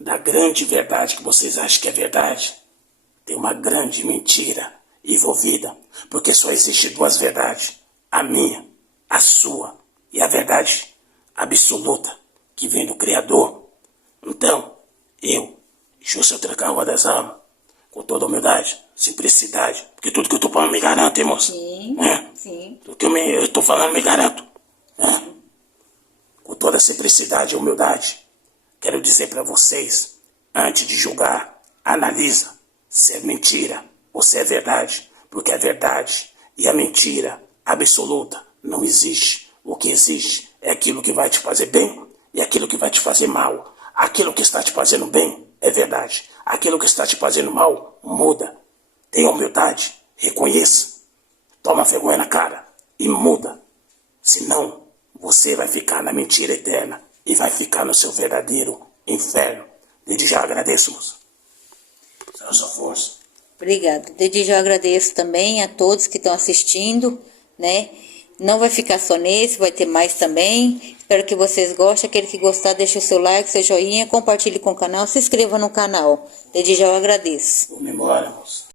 da grande verdade que vocês acham que é verdade, tem uma grande mentira envolvida, porque só existe duas verdades, a minha, a sua e a verdade absoluta que vem do Criador. Então, eu, Exu Seu Tranca-Rua das Almas, com toda humildade, simplicidade, porque tudo que eu tô falando me garanto, hein, moça? Sim, É. sim. Tudo que eu tô falando me garanto. É. Com toda a simplicidade e humildade, quero dizer para vocês, antes de julgar, analisa se é mentira ou se é verdade, porque a verdade e a mentira absoluta não existe. O que existe é aquilo que vai te fazer bem e aquilo que vai te fazer mal. Aquilo que está te fazendo bem é verdade. Aquilo que está te fazendo mal, muda. Tenha humildade, reconheça, toma vergonha na cara e muda. Senão, você vai ficar na mentira eterna e vai ficar no seu verdadeiro inferno. Desde já agradeço, moça. Sua força. Obrigada. Desde já eu agradeço também a todos que estão assistindo, né? Não vai ficar só nesse, vai ter mais também. Espero que vocês gostem. Aquele que gostar, deixe o seu like, seu joinha, compartilhe com o canal, se inscreva no canal. Desde já eu agradeço. Vamos embora, moça.